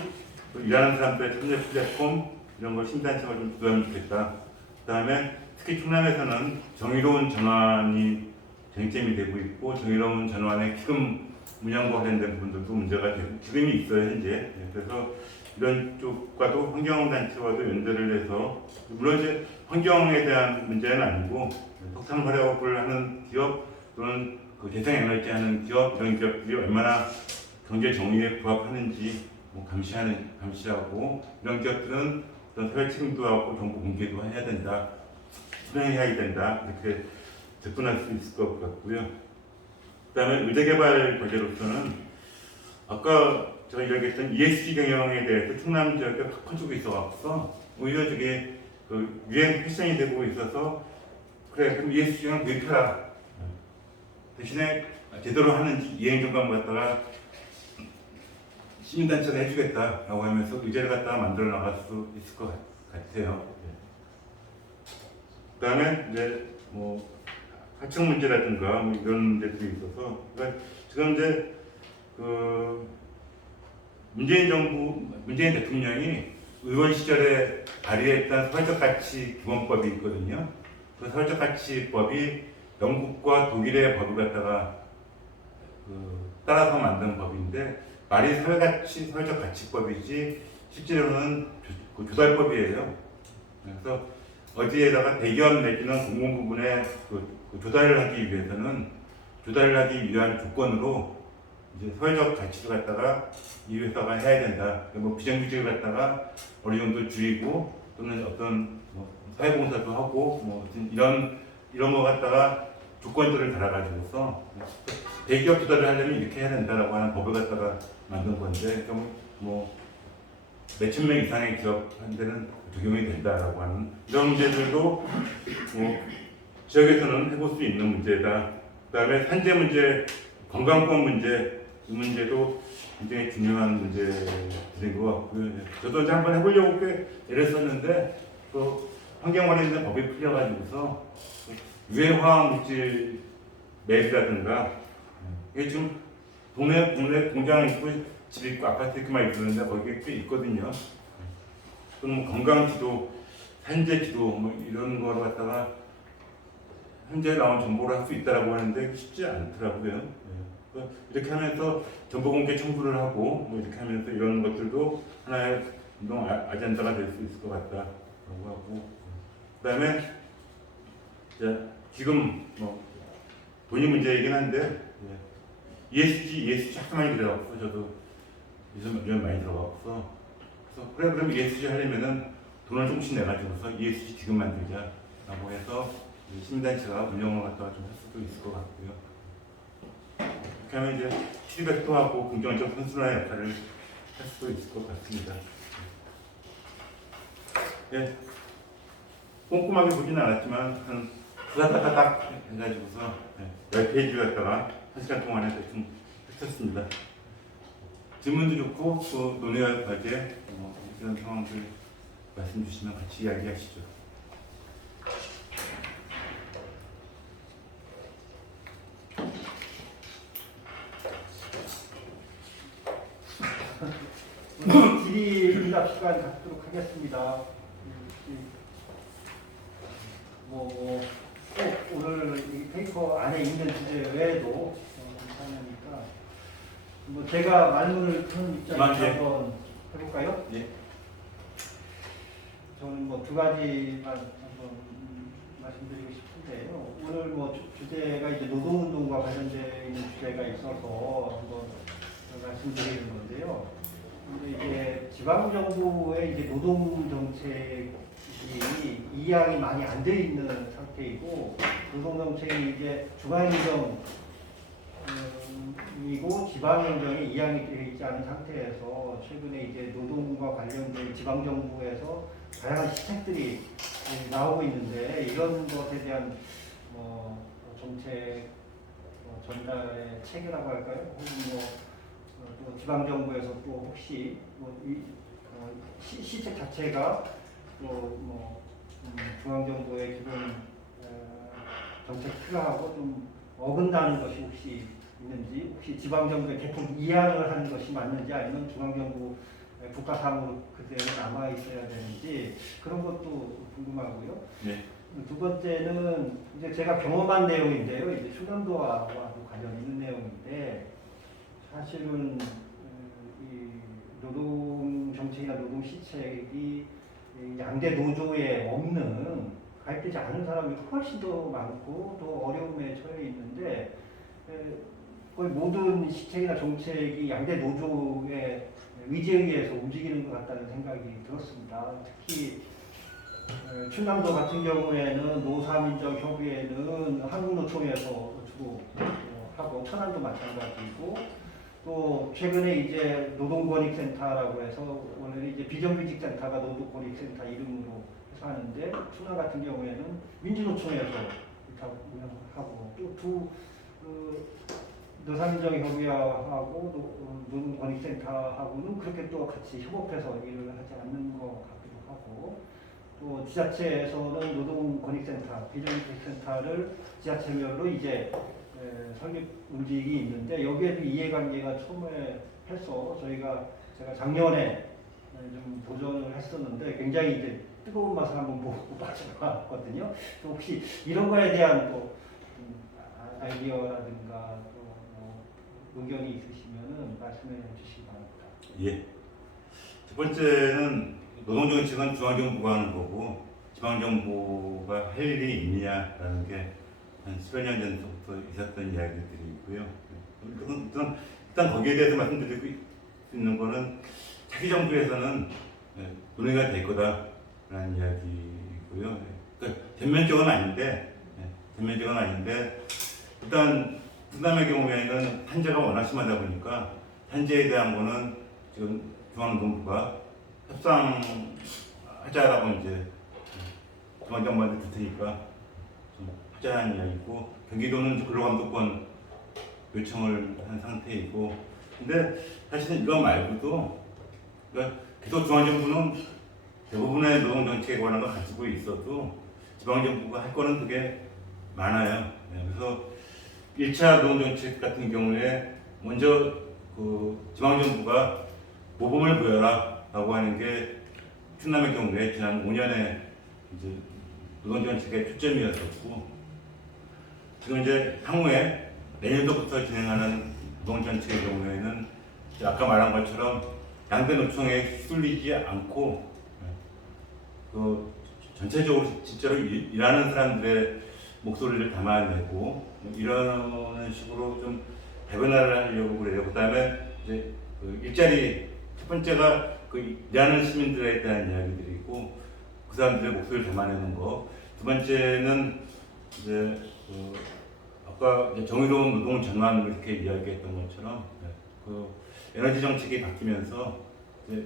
일하는 사람들의 참여 플랫폼 이런 걸 신단체가 좀 주도하면 좋겠다. 그 다음에 특히 충남에서는 정의로운 전환이 쟁점이 되고 있고 정의로운 전환의 기금 운영과 관련된 부분들도 문제가 되고 지금이 있어요 현재. 그래서 이런 쪽과도 환경단체와도 연대를 해서 물론 이제 환경에 대한 문제는 아니고 석탄 활용을 하는 기업 또는 그 재생에너지 하는 기업 이런 기업들이 얼마나 경제 정의에 부합하는지 감시하고 이런 기업들은 어떤 사회 책임도 하고 정보 공개도 해야 된다, 투명해야 된다 이렇게 접근할 수 있을 것 같고요. 그다음에 의제개발 과제로서는 아까 제가 이야기했던 ESG 경영에 대해서 충남 지역에 확 커지고 있어서 오히려 저게 그 유행 패션이 되고 있어서 그래 그럼 ESG 경영 도입해라. 대신에 제대로 하는지 이행 점검 갖다가 시민단체가 해주겠다라고 하면서 의제를 갖다가 만들어 나갈 수 있을 것 같아요. 그다음에 이제 뭐 하청 문제라든가 뭐 이런 문제들이 있어서 그러니까 지금 이제 그 문재인 대통령이 의원 시절에 발의했던 사회적 가치 기본법이 있거든요. 그 사회적 가치법이 영국과 독일의 법을 갖다가 따라서 만든 법인데 말이 사회적 가치법이지 실제로는 조달법이에요. 그래서 어디에다가 대기업 내지는 공공 부분에 조달을 하기 위해서는 조달을 하기 위한 조건으로 이제 사회적 가치를 갖다가 이 회사가 해야 된다. 뭐 비정규직을 갖다가 어느 정도 줄이고 또는 어떤 뭐 사회봉사도 하고 뭐 이런 거 갖다가 조건들을 달아가지고서 대기업 조달을 하려면 이렇게 해야 된다라고 하는 법을 갖다가 만든 건데 뭐 몇천 명 이상의 기업한테는 적용이 된다라고 하는 이런 문제들도 뭐 지역에서는 해볼 수 있는 문제다. 그다음에 산재 문제, 건강법 문제 이 문제도 굉장히 중요한 문제들인 것 같고요. 저도 이제 한번 해보려고 꽤 애를 썼는데 또 환경 관련된 법이 풀려가지고서 유해화학 물질 매입이라든가 이게 지금 동네 공장 있고 집 있고 아파트 있고만 있었는데 거기에 꽤 있거든요. 또는 뭐 건강지도, 산재지도 뭐 이런 걸 갖다가 현재 나온 정보를 할 수 있다라고 하는데 쉽지 않더라고요. 이렇게 하면서 정보 공개 청구를 하고 뭐 이렇게 하면서 이런 것들도 하나의 운동 아젠다가 될 수 있을 것 같다라고 하고 그다음에 지금 뭐 돈이 문제이긴 한데 ESG 학교 많이 들어갔어. 저도 요즘 많이 들어갔어. 그래서 그래 그럼 ESG 하려면은 돈을 조금씩 내가지고서 ESG 지금 만들자라고 해서 시민단체가 운영을 갖다가 좀 할 수도 있을 것 같고요. 그렇게 하면 이제 피드백도 하고 긍정적 선순환의 역할을 할 수도 있을 것 같습니다. 예, 꼼꼼하게 보지는 않았지만 한 따닥따닥 해가지고서 10페이지 갖다가 1시간 동안에 대충 펼쳤습니다. 질문도 좋고 또 논의할 과제 이런 상황들 말씀 주시면 같이 이야기하시죠. 질의응답 시간 갖도록 하겠습니다. 꼭 오늘 이 페이퍼 안에 있는 주제 외에도 괜찮으니까 뭐 제가 말문을 튼 입장에서 예. 한번 해볼까요? 예. 저는 뭐 두 가지만 한번 말씀드리고 싶은데요. 오늘 뭐 주제가 이제 노동운동과 관련되어 있는 주제가 있어서 한번 말씀드리는 건데요. 근데 이제 지방정부의 이제 노동정책이 이양이 많이 안 돼 있는 상태이고, 노동정책이 이제 중앙행정이고 지방행정이 이양이 되어 있지 않은 상태에서 최근에 이제 노동과 관련된 지방정부에서 다양한 시책들이 나오고 있는데, 이런 것에 대한 정책 전달의 체계라고 할까요? 혹은 또 지방정부에서 또 혹시 시책 자체가 또 중앙정부의 기본 정책 틀하고 좀 어긋나는 것이 혹시 있는지, 혹시 지방정부의 개통 이양을 하는 것이 맞는지, 아니면 중앙정부 국가사무로 그대로 남아 있어야 되는지, 그런 것도 궁금하고요. 네. 두 번째는 이제 제가 경험한 내용인데요. 이제 충남도와도 관련 있는 내용인데, 사실은 이 노동 정책이나 노동 시책이 양대 노조에 없는, 가입되지 않은 사람이 훨씬 더 많고 더 어려움에 처해 있는데, 거의 모든 시책이나 정책이 양대 노조의 의지에 의해서 움직이는 것 같다는 생각이 들었습니다. 특히 충남도 같은 경우에는 노사민정협의회는 한국노총에서 주로 하고, 천안도 마찬가지고, 또 최근에 이제 노동권익센터라고 해서 원래는 이제 비정규직센터가 노동권익센터 이름으로 해서 하는데, 충남 같은 경우에는 민주노총에서 운영하고, 또 노사민정협의회하고 노동권익센터하고는 그렇게 또 같이 협업해서 일을 하지 않는 것 같기도 하고, 또 지자체에서는 노동권익센터, 비정규직센터를 지자체별로 이제 설립 움직임이 있는데, 여기에도 이해관계가 처음에 해서 제가 작년에 좀 도전을 했었는데 굉장히 이제 뜨거운 맛을 한번 보고 빠져나왔거든요. 또 혹시 이런 거에 대한 또 아이디어라든가 또 의견이 있으시면은 말씀해 주시기 바랍니다. 예. 첫 번째는 노동정책은 중앙정부가 하는 거고 지방정부가 할 일이 있느냐라는 게 한 10여 년 전부터 있었던 이야기들이 있고요. 일단 거기에 대해서 말씀드릴 수 있는 거는 차기 정부에서는 논의가 될 거다라는 이야기고요. 그러니까 전면적은 아닌데 일단 충남의 경우에는 탄재가 워낙 심하다 보니까 탄재에 대한 거는 지금 중앙노동부가 협상하자라고 이제 중앙정부한테 줄 테니까 좀 하자는 이야기고, 경기도는 근로감독권 요청을 한 상태이고, 근데 사실은 이거 말고도 그러니까 계속 중앙정부는 대부분의 노동정책에 관한 걸 가지고 있어도 지방정부가 할 거는 되게 많아요. 그래서 1차 노동정책 같은 경우에 먼저 지방정부가 모범을 보여라 라고 하는 게 충남의 경우에 지난 5년의 이제 노동정책의 초점이었었고, 지금 이제 향후에 내년도부터 진행하는 노동정책의 경우에는 아까 말한 것처럼 양대 노총에 휘둘리지 않고 전체적으로 진짜로 일하는 사람들의 목소리를 담아내고 이런 식으로 좀 배변화를 하려고 그래요. 그다음에 이제 일자리, 첫 번째가 일하는 시민들에 대한 이야기들이고 그 사람들의 목소리를 담아내는 거. 두 번째는 이제 아까 이제 정의로운 노동 전환을 이렇게 이야기했던 것처럼 에너지 정책이 바뀌면서 이제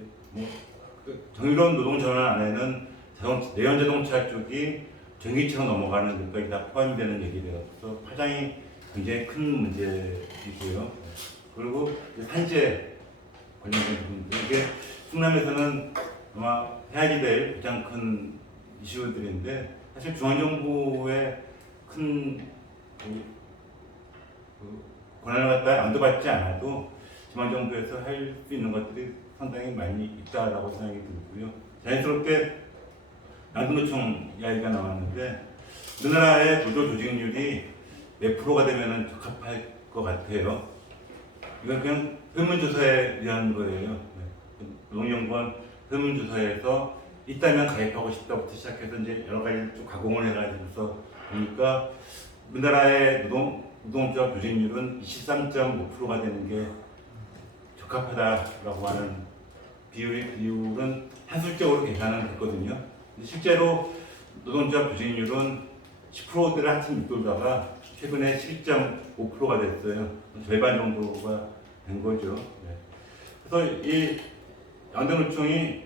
정의로운 노동 전환 안에는 내연 자동차 쪽이 전기차로 넘어가는 것까지 다 포함이 되는 얘기라서 파장이 굉장히 큰 문제이고요. 그리고 산재 관련된 부분들, 이게 충남에서는 아마 해야지 될 가장 큰 이슈들인데, 사실 중앙정부의 큰 권한을 갖다 안도받지 않아도 지방정부에서 할 수 있는 것들이 상당히 많이 있다라고 생각이 들고요. 자연스럽게 양도노총 이야기가 나왔는데, 우리나라의 노조 조직률이 몇 프로가 되면 적합할 것 같아요. 이건 그냥 설문조사에 의한 거예요. 네. 노동연구원 설문조사에서 있다면 가입하고 싶다부터 시작해서 이제 여러 가지를 쭉 가공을 해가지고서 보니까 우리나라의 노동조합 조직률은 23.5%가 되는 게 적합하다라고 하는 비율은 한술적으로 계산은 됐거든요. 근데 실제로 노동조합 조직률은 10%대를 한참 밑돌다가 최근에 7.5%가 됐어요. 절반 정도가 된 거죠. 네. 그래서 이 양대노총이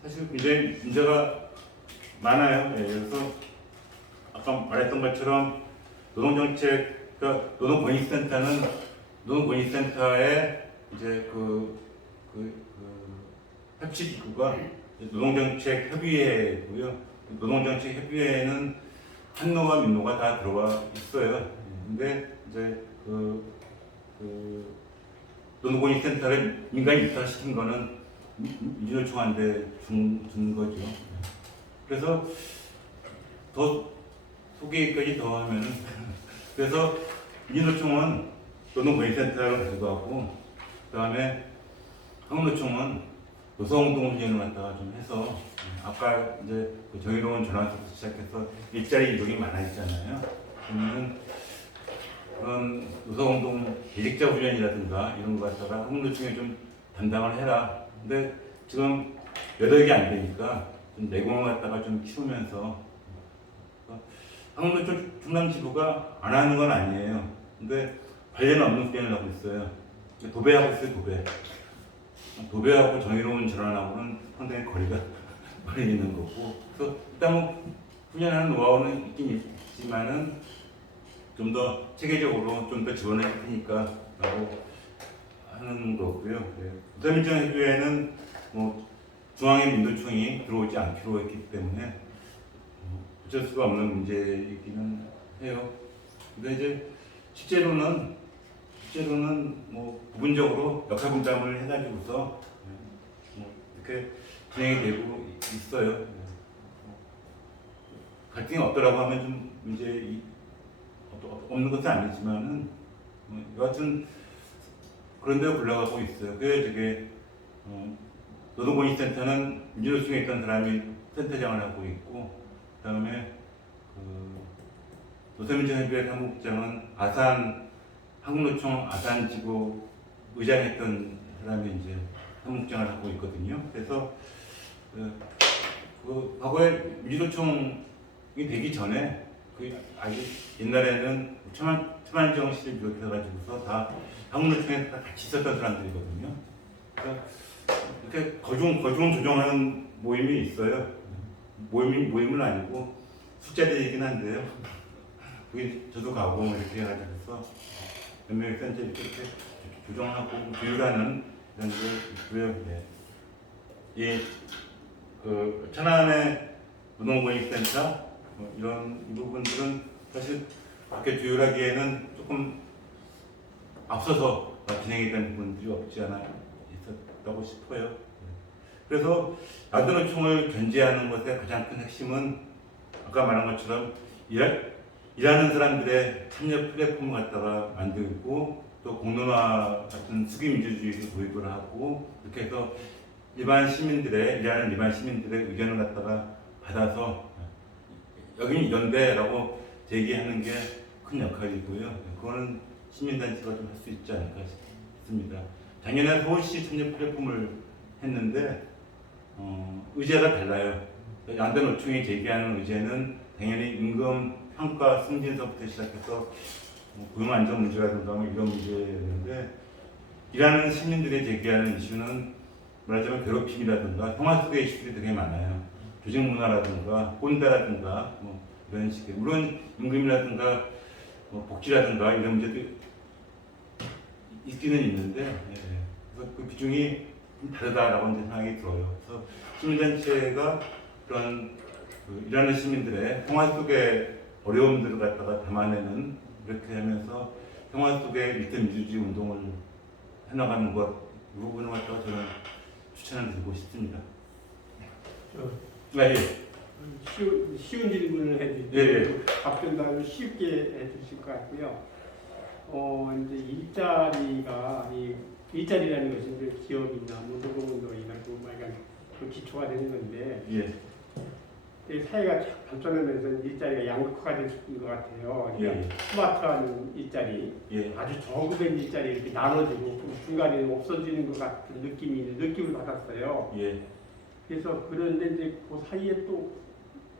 사실 굉장히 문제가 많아요. 네. 그래서 아까 말했던 것처럼 노동정책, 그러니까 노동권익센터는 노동권익센터의 이제 협치기구가 노동정책협의회고요. 노동정책협의회에는 한노와 민노가 다 들어와 있어요. 근데 이제 노동권익센터를 민간이 입사시킨 거는 민주노총한테 준 거죠. 그래서 더 소개까지 더 하면은 그래서 민주노총은 노동권익센터를 가지고 하고 그다음에 한국노총은 노사운동 훈련을 갖다가 좀 해서 아까 이제 그 정의로운 전환부터 시작해서 일자리 이동이 많아지잖아요. 그러면 그런 노사운동 대직자 훈련이라든가 이런 거 갖다가 한국노총에 좀 담당을 해라. 근데 지금 8개 안 되니까 좀 내공을 갖다가 좀 키우면서 한국노총 충남지부가 안 하는 건 아니에요. 근데 관련 없는 훈련을 하고 있어요. 도배하고 있어요, 도배. 도배하고 정의로운 전환하고는 상당히 거리가 멀리 있는 거고, 그래서 일단 뭐 훈련하는 노하우는 있긴 있지만은 좀 더 체계적으로 좀 더 지원을 할 테니까라고 하는 거고요. 네. 부산민정협의회는 뭐 중앙의 민노총이 들어오지 않기로 했기 때문에 어쩔 수가 없는 문제이기는 해요. 근데 이제 실제로는 뭐 부분적으로 역할 분담을 해가지고서 뭐 이렇게 진행이 되고 있어요. 갈등이 없더라고 하면 좀 문제 없는 것은 아니지만은 여하튼 그런 데로 굴러가고 있어요. 그래서 되게 노동권익센터는 민주노총에 있던 사람이 센터장을 하고 있고, 그다음에 노사민정협의회 사무국장은 한국노총 아산지구 의장했던 사람이 이제 사무국장을 하고 있거든요. 그래서 과거에 민주노총이 되기 전에 아주 옛날에는 천안정 씨를 비롯해가지고서 다 한국노총에 다 같이 있었던 사람들이거든요. 그러니까 이렇게 거중 조정하는 모임이 있어요. 모임은 아니고 숫자들이긴 한데요. 그게 저도 가고 이렇게 해가지고서 몇 명의 센터 이렇게 조정하고 조율하는 이런 게 있고요. 네. 천안의 노동권익센터 이 부분들은 사실 그렇게 조율하기에는 조금 앞서서 진행이 된 부분들이 없지 않아 있었다고 싶어요. 그래서 양대노총을 견제하는 것의 가장 큰 핵심은 아까 말한 것처럼 일하는 사람들의 참여 플랫폼을 갖다가 만들고 또 공론화 같은 수기민주주의를 도입을 하고 이렇게 해서 일하는 일반 시민들의 의견을 갖다가 받아서 여기는 이런데라고 제기하는 게 큰 역할이고요. 그거는 시민단체가 좀 할 수 있지 않을까 싶습니다. 작년에 서울시 참여 플랫폼을 했는데 의제가 달라요. 양대노총이 제기하는 의제는 당연히 임금 평가 승진서부터 시작해서 고용 안전 문제라든가 이런 문제였는데 일하는 시민들이 제기하는 이슈는 말하자면 괴롭힘이라든가 생활 속의 이슈들이 되게 많아요. 조직 문화라든가 꼰대라든가 이런 식의 물론 임금이라든가 복지라든가 이런 문제도 있기는 있는데 그래서 그 비중이 좀 다르다라고 생각이 들어요. 그래서 시민단체가 그런 일하는 시민들의 생활 속의 어려움들을 갖다가 담아내는 이렇게 하면서 생활 속의 일대 민주주의 운동을 해나가는 것 이 부분을 갖다가 저는 추천을 드리고 싶습니다. 저, 네. 쉬운 질문을 해주시고 예. 답변도 쉽게 해주실 것 같고요. 이제 일자리가 일자리라는 것이 이제 기업이나 뭐 노동운동이나 그 기초가 되는 건데 예. 이 사회가 발전하면서 일자리가 양극화가 될 것 같아요. 그러니까 예. 스마트한 일자리, 예. 아주 저급된 일자리 이렇게 나눠지고 그 중간에 없어지는 것 같은 느낌을 받았어요. 예. 그래서 그런데 이제 그 사이에 또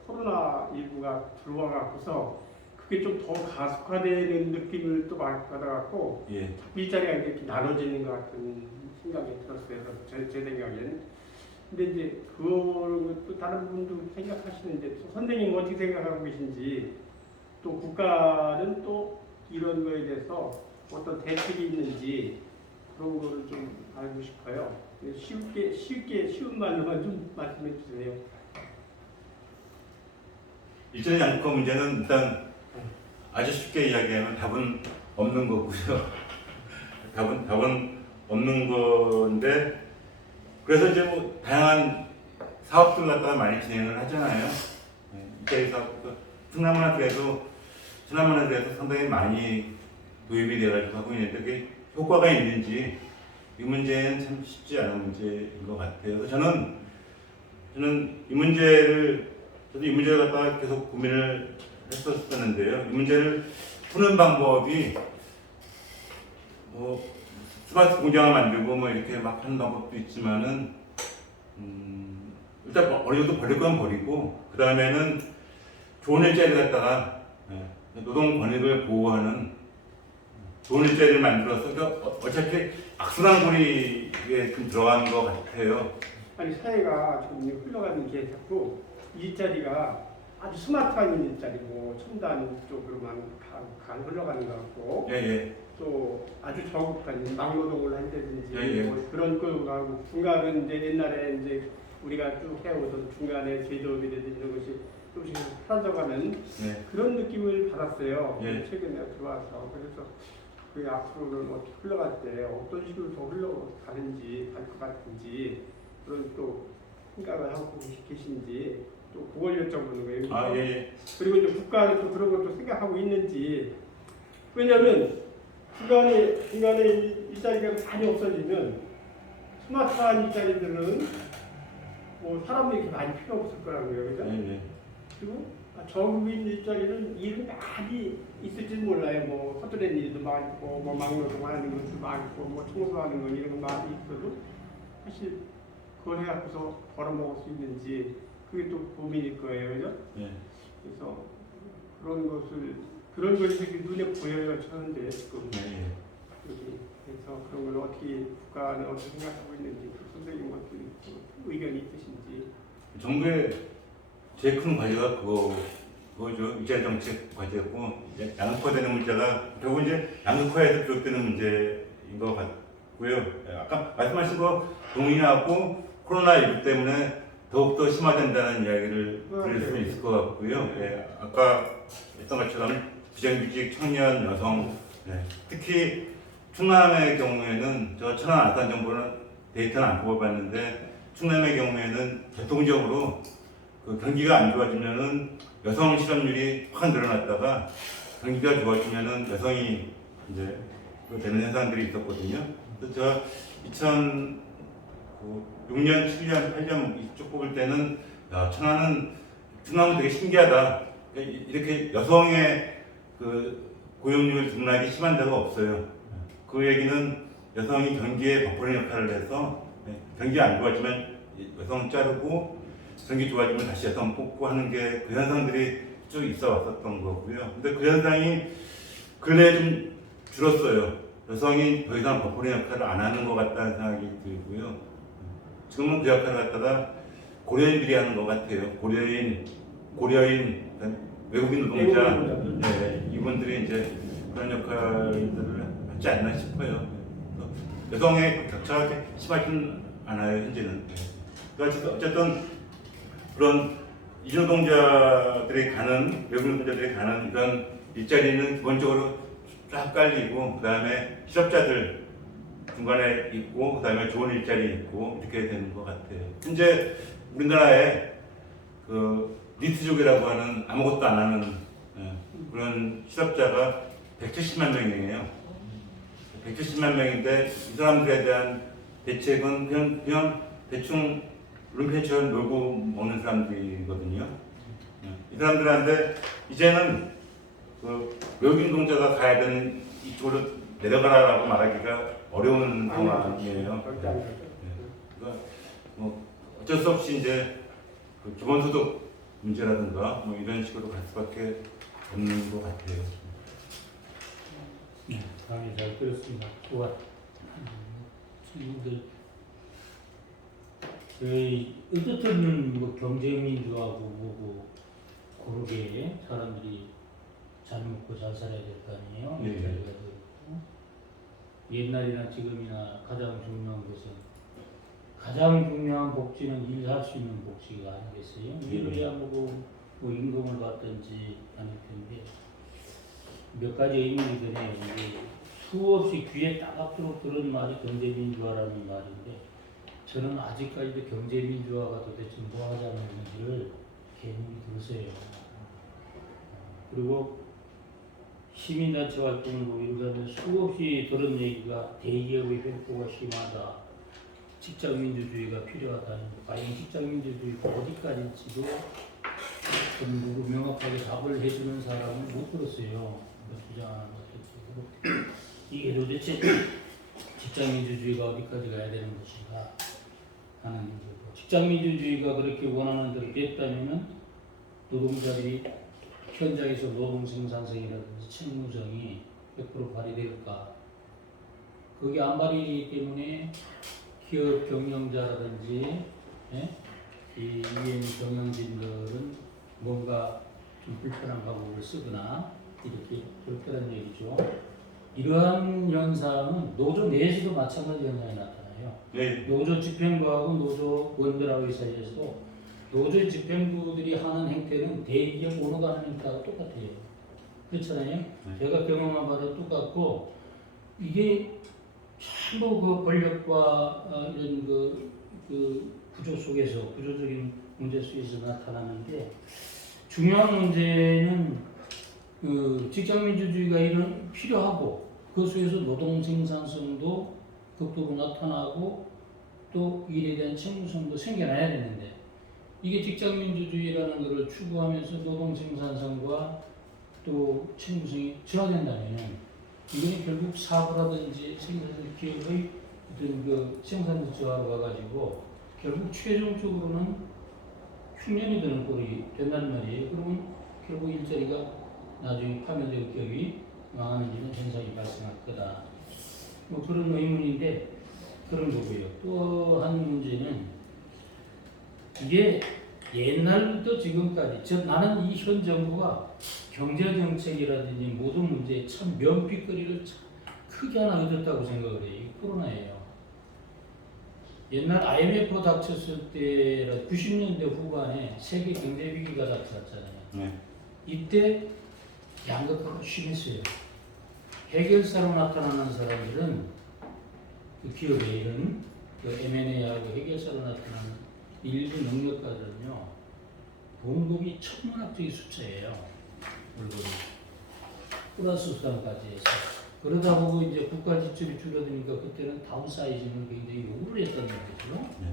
코로나19가 들어와갖고서 그게 좀 더 가속화되는 느낌을 또 받아갖고 예. 일자리가 이렇게 나눠지는 것 같은 생각이 들었어요. 제 생각에는. 근데 이제 그것도 다른 분도 생각하시는데 또 선생님 어떻게 생각하고 계신지 또 국가는 또 이런 거에 대해서 어떤 대책이 있는지 그런 거를 좀 알고 싶어요. 쉬운 말로만 좀 말씀해 주세요. 일자리 양극화 문제는 일단 아주 쉽게 이야기하면 답은 없는 거고요. 답은 없는 건데 그래서 이제 뭐 다양한 사업들 갖다가 많이 진행을 하잖아요. 일자리 사업, 충남만화도에도 상당히 많이 도입이 돼가지고 하고 있는데 그게 효과가 있는지 이 문제는 참 쉽지 않은 문제인 것 같아요. 그래서 저는 이 문제를 갖다가 계속 고민을 했었었는데요. 이 문제를 푸는 방법이 뭐 스마트 공장을 만들고 뭐 이렇게 막 하는 방법도 있지만은 일단 어느 정도 버릴 건 버리고 그 다음에는 좋은 일자리를 갖다가 노동 권익을 보호하는 좋은 일자리를 만들어서 그러니까 어차피 악순환고리에 좀 들어간 것 같아요. 아니 사회가 지금 흘러가는 게 자꾸 일자리가 아주 스마트한 일자리고 첨단 쪽으로만 흘러가는 것 같고 예. 또 아주 저급한 막노동을 한다든지 예. 뭐 그런 거 가고 중간은 이제 옛날에 이제 우리가 쭉 해오던 중간에 제조업이라든지 이런 것이 조금씩 사라져가는 그런 느낌을 받았어요. 예. 최근에 들어와서 그래서 그 앞으로는 어떻게 흘러갈 때 어떤 식으로 더 흘러가는지 갈 것 같은지 그런 또 생각을 하고 계신지 또 그걸 여쭤보는 거예요. 예. 그리고 이제 국가는 또 그런 것도 생각하고 있는지 왜냐하면 중간에 일자리가 많이 없어지면 스마트한 일자리들은 뭐 사람들이 이렇게 많이 필요 없을 거라고요, 그죠? 그리고 저급인 일자리는 일은 많이 있을지 몰라요. 뭐 허드렛 일도 많고, 뭐 막노동하는 것도 많고, 뭐 청소하는 거 이런 거 많이 있어도 사실 그걸 해갖고서 벌어먹을 수 있는지 그게 또 고민일 거예요, 그죠? 그래서 그런 것이 눈에 보여요, 저는데 지금. 그래서 그런 걸 어떻게 국가는 어떻게 생각하고 있는지 선생님 어떻게 의견이 있으신지. 정부의 제일 큰 과제가 그거죠. 일자리 정책 과제고 양극화되는 문제가 결국 이제 양극화에서 비롯되는 문제인 것 같고요. 아까 말씀하신 거 동의하고 코로나19 때문에 더욱더 심화된다는 이야기를 들을 수 있을 것 같고요. 아까 했던 것처럼 비정규직 청년 여성 특히 충남의 경우에는 저 천안 아산 정보는 데이터는 안 뽑아봤는데 충남의 경우에는 대통적으로 그 경기가 안 좋아지면은 여성 실업률이 확 늘어났다가 경기가 좋아지면은 여성이 이제 되는 현상들이 있었거든요. 그래서 저 2006년, 7년, 8년 이쪽 뽑을 때는 충남은 되게 신기하다. 이렇게 여성의 그 고용률 등락이 심한 데가 없어요. 그 얘기는 여성이 경기에 버퍼링 역할을 해서 경기 안 좋아지면 여성 자르고 경기 좋아지면 다시 여성 뽑고 하는 게 그 현상들이 쭉 있어 왔었던 거고요. 근데 그 현상이 근래에 좀 줄었어요. 여성이 더 이상 버퍼링 역할을 안 하는 것 같다는 생각이 들고요. 지금은 그 역할을 갖다가 고려인들이 하는 것 같아요. 고려인, 외국인 노동자, 이분들이 이제 그런 역할들을 하지 않나 싶어요. 여성의 격차가 그렇게 심하지는 않아요, 현재는. 그러니까 어쨌든 그런 이주노동자들이 가는, 외국인 노동자들이 가는 이런 일자리는 기본적으로 쫙 깔리고, 그 다음에 실업자들 중간에 있고, 그 다음에 좋은 일자리 있고, 이렇게 되는 것 같아요. 현재 우리나라에 그 니트족이라고 하는 아무것도 안 하는 그런 실업자가 170만 명이에요. 170만 명인데 이 사람들에 대한 대책은 그냥 대충 룸펜처럼 놀고 먹는 사람들이거든요. 이 사람들한테 이제는 그 외국인 노동자가 가야 되는 이쪽으로 내려가라라고 말하기가 어려운 상황이에요. 절대 안 그렇죠. 그러니까 뭐 어쩔 수 없이 이제 그 기본소득 문제라든가 뭐 이런 식으로 갈 수밖에 없는 것 같아요. 네, 강의 잘 들었습니다. 또한 친구들 저희 어떻든 뭐 경제민주하고 뭐고 고르게 사람들이 잘 먹고 잘 살아야 될 거 아니에요. 네. 일자리가 더 있고. 옛날이나 지금이나 가장 중요한 것은 가장 중요한 복지는 일할 수 있는 복지가 아니겠어요? 일을 해야 뭐 임금을 받든지 아닐 텐데 몇 가지 의미가 드네요. 이게 수없이 귀에 따갑도록 들은 말이 경제민주화라는 말인데 저는 아직까지도 경제민주화가 도대체 뭐 하자는 건지를 개념이 들으세요. 그리고 시민단체 활동을 보이면 수없이 들은 얘기가 대기업의 횡포가 심하다. 직장민주주의가 필요하다. 과연 직장민주주의가 어디까지인지도 전부 명확하게 답을 해주는 사람은 못 들었어요. 주장하는 것도 이게 도대체 직장민주주의가 어디까지 가야 되는 것인가 하는 문제고, 직장민주주의가 그렇게 원하는 대로 됐다면 노동자들이 현장에서 노동 생산성이라든지 책무성이 100% 발휘될까? 그게 안 발휘되기 때문에 기업 경영자라든지 이 위에 있는 경영진들은 뭔가 좀 불편한 방법을 쓰거나 이렇게 그렇다는 얘기죠. 이러한 현상은 노조 내에서도 마찬가지 현상이 나타나요. 네. 노조 집행부하고 노조원들하고 사이에서도 노조 집행부들이 하는 행태는 대기업 오너가 하는 행태하고 똑같아요. 그렇잖아요. 제가 경험한 바도 똑같고 이게 전부 그 권력과 이런 그 구조 속에서 구조적인 문제 속에서 나타나는데 중요한 문제는 그 직장민주주의가 이런 필요하고 그 속에서 노동 생산성도 극도로 나타나고 또 일에 대한 책무성도 생겨나야 되는데 이게 직장민주주의라는 것을 추구하면서 노동 생산성과 또 책무성이 저하된다면 이거는 결국 사고라든지 생산성 기업의 어떤 그 생산성 저하로 가가지고 결국 최종적으로는 흉년이 드는 꼴이 된다는 말이에요. 그러면 결국 일자리가 나중에 파멸되고 기업이 망하는 이런 현상이 발생할 거다. 뭐 그런 의문인데 그런 거고요. 또 한 문제는 이게 옛날부터 지금까지 나는 이 현 정부가 경제정책이라든지 모든 문제에 참 면피거리를 참 크게 하나 얻었다고 생각을 해요. 이 코로나예요. 옛날 IMF 닥쳤을 때 90년대 후반에 세계 경제 위기가 닥쳤잖아요. 네. 이때 양극화가 심했어요. 해결사로 나타나는 사람들은 그 기업에 이런 그 M&A하고 해결사로 나타나는 일부 능력가들은요 봉급이 천문학적인 숫자예요. 물건이 플러스 수당까지 해서 그러다 보고 이제 국가 지출이 줄어드니까 그때는 다운사이징을 굉장히 요구를 했던 거죠. 네.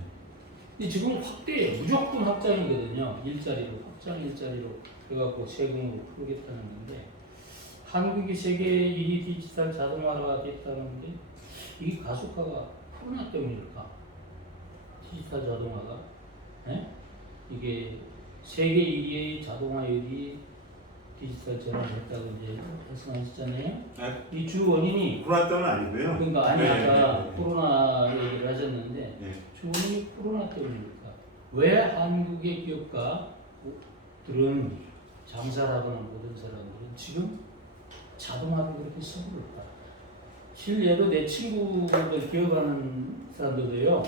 근데 지금 확대 무조건 확장이거든요. 일자리로 확장 일자리로 그래갖고 세금으로 풀겠다는 건데 한국이 세계 1위 디지털 자동화가 됐다는데 이 가속화가 코로나 때문일까? 디지털 자동화가 이게 세계 1위의 자동화율이 디지털 전환했다고 이제 말씀하셨잖아요. 네. 이 주 원인이 코로나 때문은 아니고요. 그러니까 아니 네, 아까 네, 네. 코로나 얘기를 하셨는데 네. 주 원인이 코로나 때문입니까? 왜 한국의 기업가들은 장사를 하거나 모든 사람들은 지금 자동화를 그렇게 서두를까? 실례로 내 친구들 기억하는 사람들도요.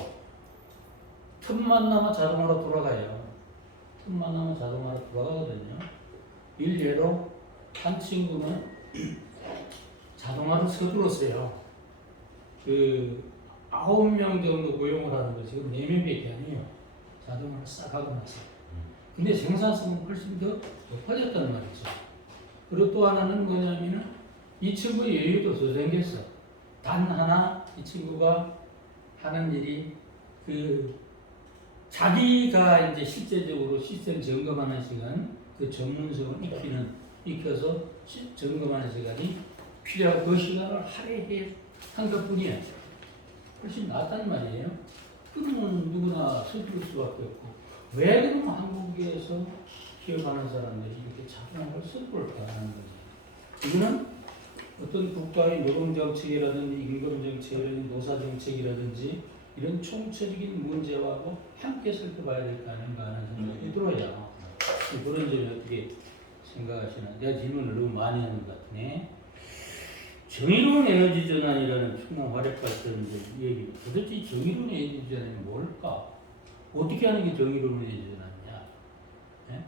틈만 나면 자동화로 돌아가요. 틈만 나면 자동화로 돌아가거든요. 일례로 한 친구는 자동화를 서둘렀어요. 그 9명 정도 고용을 하는 거 지금 4명밖에 아니에요. 자동화를 싹 하고 나서. 근데 생산성은 훨씬 더 높아졌다는 말이죠. 그리고 또 하나는 뭐냐면은 이 친구의 여유도 더 생겼어. 단 하나 이 친구가 하는 일이 그 자기가 이제 실제적으로 시스템 점검하는 시간, 그 전문성을 익혀서 점검하는 시간이 필요하고 그 시간을 할애해 한 것뿐이에요. 훨씬 낫단 말이에요. 그러면 누구나 서툴 수밖에 없고 왜 그러면 한국에서 기업하는 사람들이 이렇게 자꾸만 걸 서툴까 하는 거지. 이거는 어떤 국가의 노동정책이라든지 임금정책이라든지 노사정책이라든지 이런 총체적인 문제하고 함께 살펴봐야 될 거 아닌가 하는 생각이 들어요. 그런 점이 어떻게 생각하시나? 내가 질문을 너무 많이 하는 것 같네. 정의로운 에너지 전환이라는 충남 화력발전 얘기. 도대체 이 정의로운 에너지 전환이 뭘까? 어떻게 하는 게 정의로운 에너지 전환이냐? 네?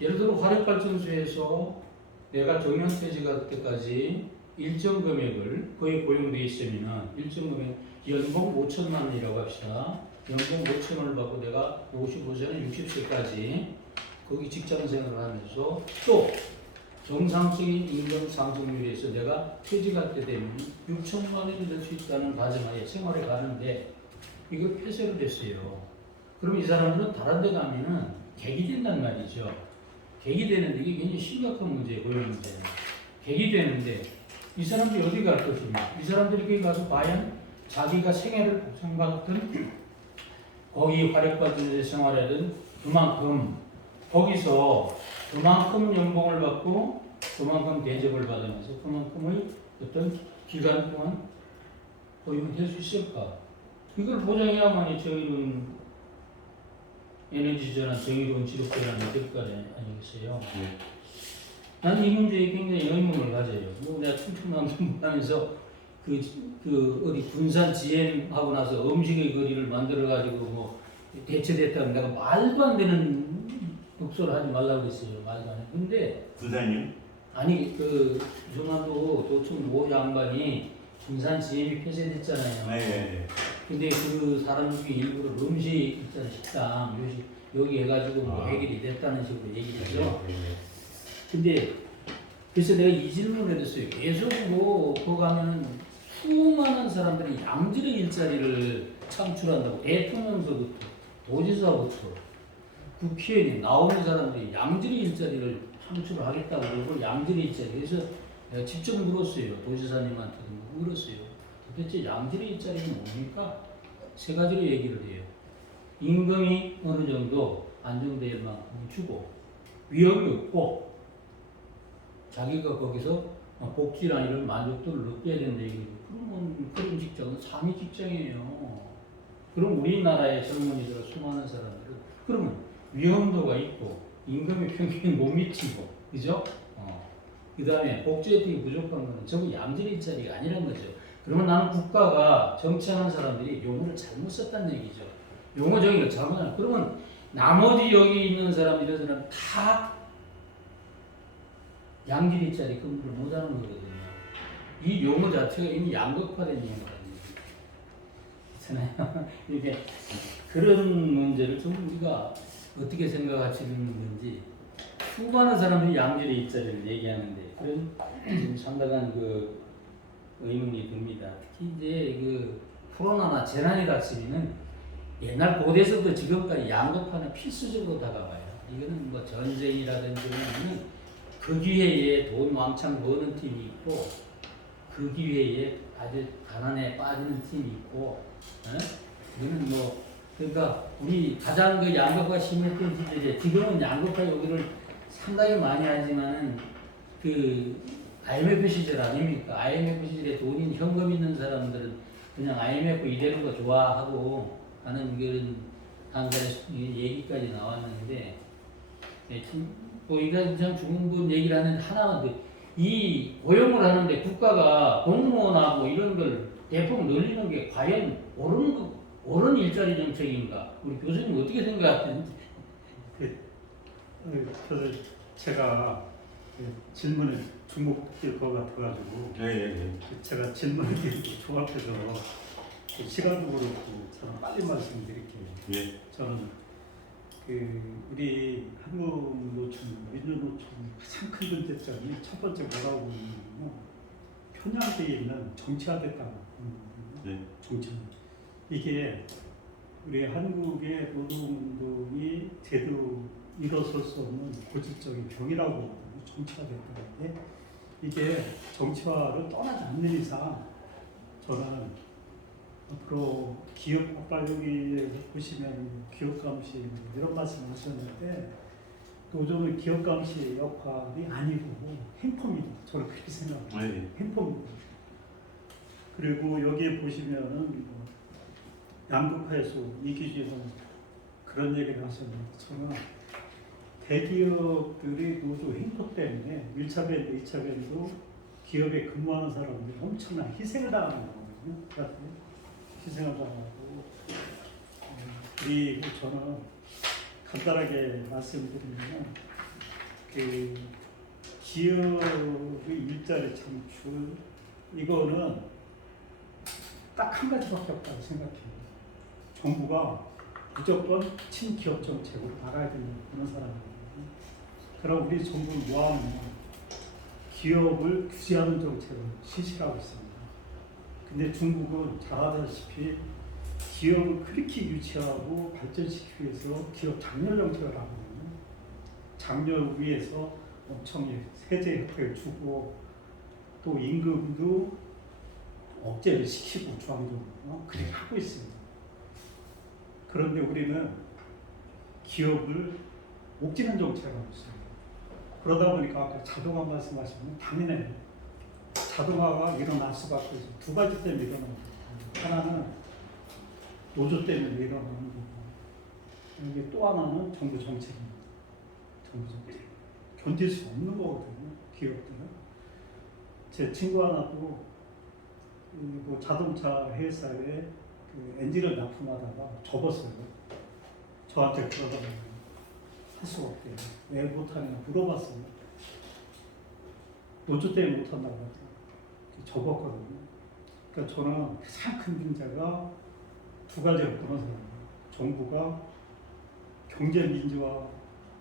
예를 들어 화력발전소에서 내가 정년퇴직할 때까지 일정 금액을 거의 고용돼 있으면은 일정 금액 연봉 5천만 원이라고 합시다. 연봉 5천 원을 받고 내가 55세는 60세까지 거기 직장 생활을 하면서 또 정상적인 임금 상승률에서 내가 퇴직할 때 되면 6천만 원이 될 수 있다는 가정하에 생활에 가는데 이거 폐쇄로 됐어요. 그럼 이 사람들은 다른 데 가면은 객이 된단 말이죠. 객이 되는데 이게 굉장히 심각한 문제예요. 고용 문제는. 객이 되는데 이 사람들이 어디 갈 것이냐. 이 사람들이 거기 가서 과연 자기가 생애를 보상받았던 거기 화력발전소에 생활하던 그만큼 거기서 그만큼 연봉을 받고 그만큼 대접을 받으면서 그만큼의 어떤 기간 동안 고용이 될 수 있을까? 이걸 보장해야만이 정의로운 에너지 전환, 정의로운 지속 전환이 될 거 아니겠어요? 네. 나는 이 문제에 굉장히 의문을 가져요. 뭐 내가 춤추면서 하면서 그 어디 군산 GM하고 나서 음식의 거리를 만들어 가지고 뭐 대체됐다면 내가 말도 안 되는 독소를 하지 말라고 그랬어요. 말도 안 해. 근데 군사님? 아니 그 조만도 도청 모 양반이 군산 GM이 폐쇄됐잖아요. 네. 근데 그 사람들이 일부러 음식 있잖아 식당 여기 해가지고 뭐 해결이 됐다는 식으로 얘기를 했죠. 근데 그래서 내가 이 질문을 했어요. 계속 뭐 거기 가면은 수많은 사람들이 양질의 일자리를 창출한다고 대통령서부터 도지사부터 국회의원이 나오는 사람들이 양질의 일자리를 창출을 하겠다고 그러고 양질의 일자리 그래서 내가 직접 물었어요. 도지사님한테도 물었어요. 도대체 양질의 일자리는 뭡니까? 세 가지로 얘기를 해요. 임금이 어느 정도 안정될 만큼 주고 위험이 없고 자기가 거기서 복지나 이런 만족도를 느껴야 된다 얘기죠. 그러면 그런 직장은 상위 직장이에요. 그럼 우리나라의 젊은이들 수많은 사람들은 그러면 위험도가 있고 임금이 평균 못 미치고 그죠? 그 다음에 복지 혜택이 부족한 거는 전부 양질의 일자리가 아니라는 거죠. 그러면 나는 국가가 정치하는 사람들이 용어를 잘못 썼다는 얘기죠. 용어 정의를 잘못하는. 그러면 나머지 여기 있는 사람 이런 사람 다 양질 일자리 근무를 못하는 거거든요. 이 용어 자체가 이미 양극화된 용어라는 거잖아요. 이게 그런 문제를 좀 우리가 어떻게 생각하시는 건지 수많은 사람들이 양질의 일자리를 얘기하는데 그런 지금 상당한 그 의문이 듭니다. 특히 이제 그 코로나나 재난이 닥치면은 옛날 고대에서부터 지금까지 양극화는 필수적으로 다가와요. 이거는 뭐 전쟁이라든지 이런 그 기회에 돈 왕창 버는 팀이 있고 그 기회에 아주 가난에 빠지는 팀이 있고 이거는 뭐 그러니까 우리 가장 그 양극화 심했던 시절에 지금은 양극화 여기를 상당히 많이 하지만은 그 IMF 시절 아닙니까? IMF 시절에 돈이 현금 있는 사람들은 그냥 IMF 이대로 거 좋아하고 하는 그런 한가지 얘기까지 나왔는데 뭐 이런 참 좋은 얘기를 하는데 하나는 이 고용을 하는데 국가가 공무원하고 뭐 이런 걸 대폭 늘리는 게 과연 옳은 일자리 정책인가? 우리 교수님 어떻게 생각하시는지? 그래서 제가 질문에 주목될 것 같아가지고 제가 질문을 조합해서 시간도 그렇고 저는 빨리 말씀드릴게요. 저는 우리 한국노총, 민주노총 가장 큰 문제점이 첫 번째 뭐라고 보냐면 편향되어 있는 정치화됐다고 보는 거거든요. 네. 정치. 이게 우리 한국의 노동운동이 제대로 일어설 수 없는 고질적인 병이라고 보거든요. 정치화됐다는 게. 이게 정치화를 떠나지 않는 이상 저는 앞으로 기업 아까 여기 보시면 기업 감시 이런 말씀하셨는데 노조는 기업 감시 역할이 아니고 행포입니다. 저는 그렇게 생각합니다. 네. 행포입니다. 그리고 여기에 보시면은 양극화해소 이기주에서 그런 얘기를 하셨는데 저는 대기업들의 노조 행포 때문에 1차 밴드, 2차 밴드 기업에 근무하는 사람들이 엄청난 희생을 당하는 거거든요. 희생을 당하고 그리고 저는 간단하게 말씀드리면 그 기업의 일자리 창출 이거는 딱 한 가지밖에 없다고 생각해요. 정부가 무조건 친기업 정책으로 나가야 되는 그런 사람이거든요. 그럼 우리 정부는 뭐하느냐? 기업을 규제하는 정책을 실시하고 있습니다. 근데 중국은 잘 아다시피 기업을 그렇게 유치하고 발전시키기 위해서 기업 장려 정책을 하거든요. 장려를 위해서 엄청 세제 혜택을 주고 또 임금도 억제를 시키고 중앙정부가 그렇게 하고 있습니다. 그런데 우리는 기업을 옥죄는 정책을 하고 있습니다. 그러다 보니까 아까 자동화 말씀하시면 당연해요. 자동화가 일어날 수밖에 없어요. 두 가지 때문에 일어나는 거예요. 하나는 노조 때문에 일어나는 거고 이게 또 하나는 정부 정책입니다. 정부 정책. 견딜 수 없는 거거든요. 기업들은. 제 친구 하나도 그 자동차 회사에 그 엔진을 납품하다가 접었어요. 저한테 그러더라고요. 할 수가 없대요. 왜 못하냐 물어봤어요. 노조 때문에 못한다고 하더라고요. 접었거든요. 그러니까 저는 가장 큰 문제가 두 가지로 보는 사람이에요. 정부가 경제 민주화,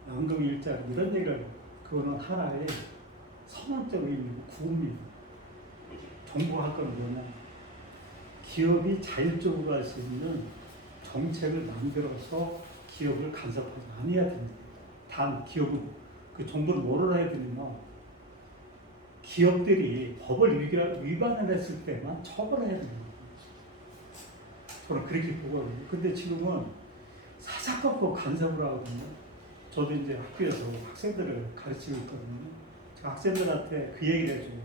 양극 일자리 이런 얘기를 그거는 하나의 선언적 의미고 구호입니다. 정부가 할 건 뭐냐? 기업이 자율적으로 갈 수 있는 정책을 만들어서 기업을 간섭하지 않아야 됩니다. 단 기업은 그 정부는 뭐를 해야 되냐면 기업들이 법을 위반을 했을 때만 처벌해야 됩니다. 저는 그렇게 보거든요. 근데 지금은 사사건건 간섭을 하거든요. 저도 이제 학교에서 학생들을 가르치고 있거든요. 제가 학생들한테 그 얘기를 해줘요.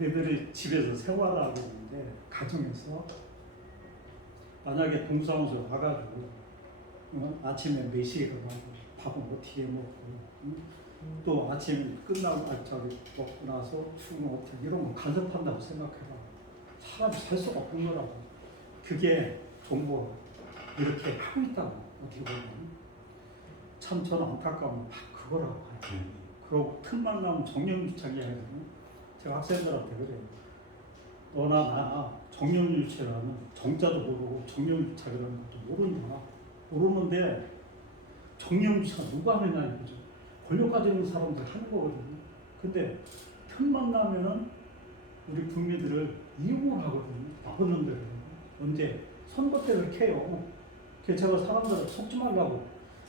너희들이 집에서 생활을 하고 있는데 가정에서 만약에 동사무소 와가지고 아침에 몇 시에 가고 밥은 어떻게 먹고 또 아침 끝나고 먹고 나서 출근 어떻게 이런 거 간섭한다고 생각해봐. 사람이 살 수가 없는 거라고. 그게 정부가 이렇게 하고 있다고 어떻게 보면 참 저는 안타까운 그거라고 봐요. 그러고 틈만 나면 정년유착이 해야 되는 제가 학생들한테 그래요. 너나 나 정년유착이라는 정자도 모르고 정년유착이라는 것도 모르냐. 모르는데 정년유착 누가 하느냐 이거죠. 권력 가지고 있는 사람들 하는 거거든요. 근데 틈만 나면은 우리 국민들을 이용을 하거든요. 나쁜 놈들은. 언제? 선거 때 그렇게 해요. 그래서 제가 사람들을 속지 말라고.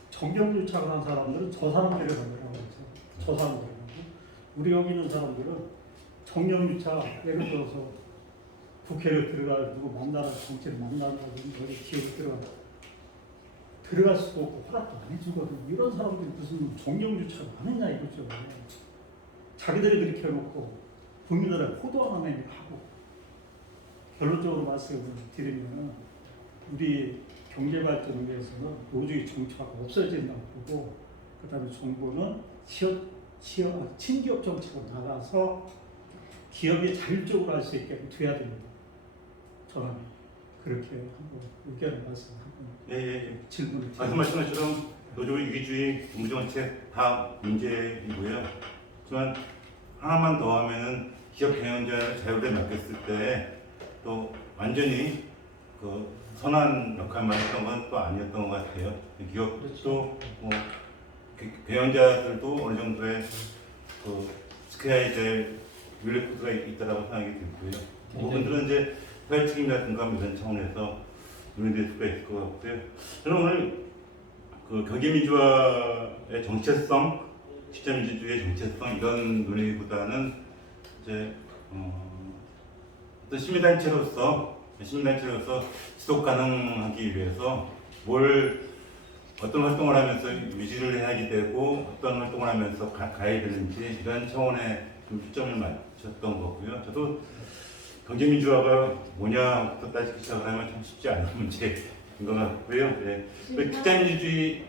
정경유착을 한 사람들은 저 사람들이 만들라고 했어요. 저 사람들이. 우리 여기 있는 사람들은 정경유착, 예를 들어서 국회를 들어가 누구 만나는 정치를 만난다든지 어디 기업에 들어갈 수도 없고 허락도 안 해주거든요. 이런 사람들이 무슨 정경유착을 안 했냐 이거죠. 자기들이 그렇게 해놓고 국민들의 호도하는 행위를 하고 결론적으로 말씀을 드리면 우리 경제 발전을 위해서는 노조의 정치화가 없어진다고 보고 그다음에 정부는 친기업 정책으로 나가서 기업이 자율적으로 할 수 있게 돼야 됩니다. 저는 그렇게 한번 의견을 말씀하고 질문을 말씀하신 것처럼 노조의 위주의 정부 정책 다 문제이고요. 하지만 하나만 더 하면은 기업 경영자의 자율에 맡겼을 때 또 완전히 그 선한 역할만 했던 건 또 아니었던 것 같아요. 기업도 뭐 배영자들도 어느 정도의 그 지켜야 될 윤리 코드가 있다라고 생각이 들고요. 그 부분들은 이제 사회 책임이라든가 이런 차원에서 논의될 수가 있을 것 같고요. 저는 오늘 그 경제민주화의 정체성, 시장민주주의의 정체성 이런 논의보다는 이제 어떤 시민단체로서 지속 가능하기 위해서 어떤 활동을 하면서 유지를 해야지 되고 어떤 활동을 하면서 가야 되는지 이런 차원에 좀 초점을 맞췄던 거고요. 저도 경제민주화가 뭐냐부터 따지기 시작하면 참 쉽지 않은 문제인 것 같고요. 네. 시장민주주의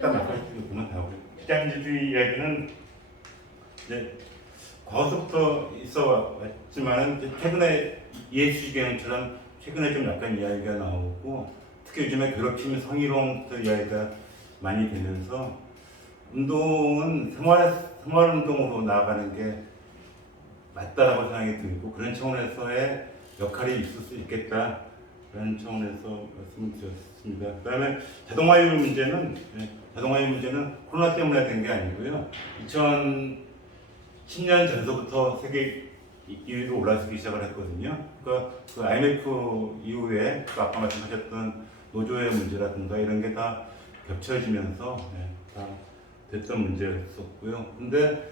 딱 말씀하시면 다고요. 시장민주주의 이야기는 이제 과거부터 있어 왔지만은 최근에 이해수지 개념처럼 최근에 좀 약간 이야기가 나오고 특히 요즘에 괴롭힘 성희롱부터 이야기가 많이 되면서 운동은 생활운동으로 나아가는 게 맞다라고 생각이 들고 그런 차원에서의 역할이 있을 수 있겠다 그런 차원에서 말씀을 드렸습니다. 그 다음에 자동화율 문제는 코로나 때문에 된 게 아니고요. 2010년 전서부터 세계 2위로 올라서기 시작을 했거든요. 그러니까 그 IMF 이후에 아까 말씀하셨던 노조의 문제라든가 이런 게 다 겹쳐지면서 다 됐던 문제였었고요. 근데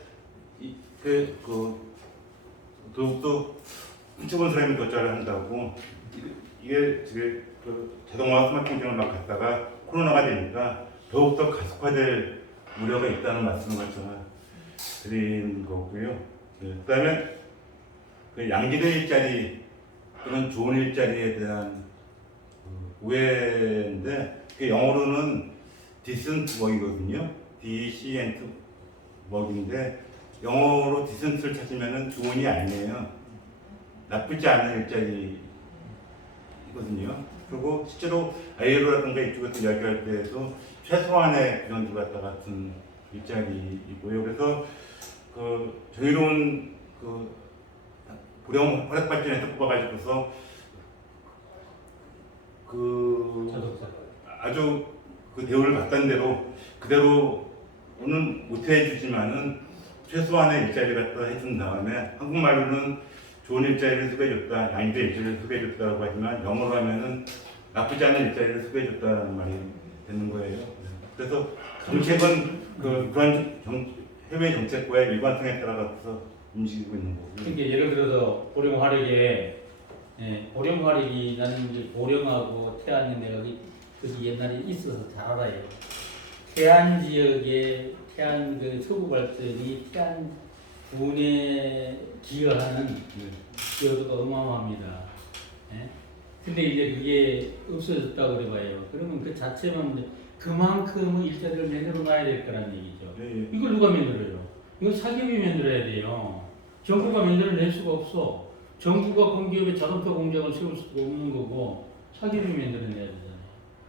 더욱더 훔쳐본 사람이 더 잘을 한다고 이게 지금 그 자동화 스마트 경쟁을 막 갔다가 코로나가 되니까 더욱더 가속화될 우려가 있다는 말씀을 제가 드린 거고요. 그다음에 그 양질의 일자리 또는 좋은 일자리에 대한 오해인데 그 영어로는 decent work이거든요. decent work인데 영어로 decent를 찾으면은 좋은이 아니에요. 나쁘지 않은 일자리거든요. 그리고 실제로 ILO라든가 이쪽에서 이야기할 때에도 최소한의 규정들 갖다 같은 일자리이고요. 그래서 그 정의로운 그 고령 혈액 발전에서 뽑아가지고서 그 아주 그 대우를 받던 대로 그대로는 못 해주지만은 최소한의 일자리를 갖다 해준 다음에 한국말로는 좋은 일자리를 소개해줬다, 양질의 일자리를 소개해줬다고 하지만 영어로 하면은 나쁘지 않은 일자리를 소개해줬다는 말이 되는 거예요. 그래서 정책은 그런 해외 정책과의 일관성에 따라서 움직이고 있는 거고요. 그러니까 예를 들어서 고령 화력에 고령 화력이 나는 이제 고령하고 태안이 내가 그게 옛날에 있어서 잘 알아요. 태안 지역에 태안 그 서구 발전이 태안 군에 기여하는 기여도가 어마어마합니다. 예? 근데 이제 그게 없어졌다고 그래봐요. 그러면 그 자체만 그만큼 일자리를 만들어 놔야 될 거란 얘기죠. 이걸 누가 만들어요? 이거 사기업이 만들어야 돼요. 정부가 만들어낼 수가 없어. 정부가 공기업에 자동차 공장을 세울 수가 없는 거고 사기업이 만들어내야 되잖아요.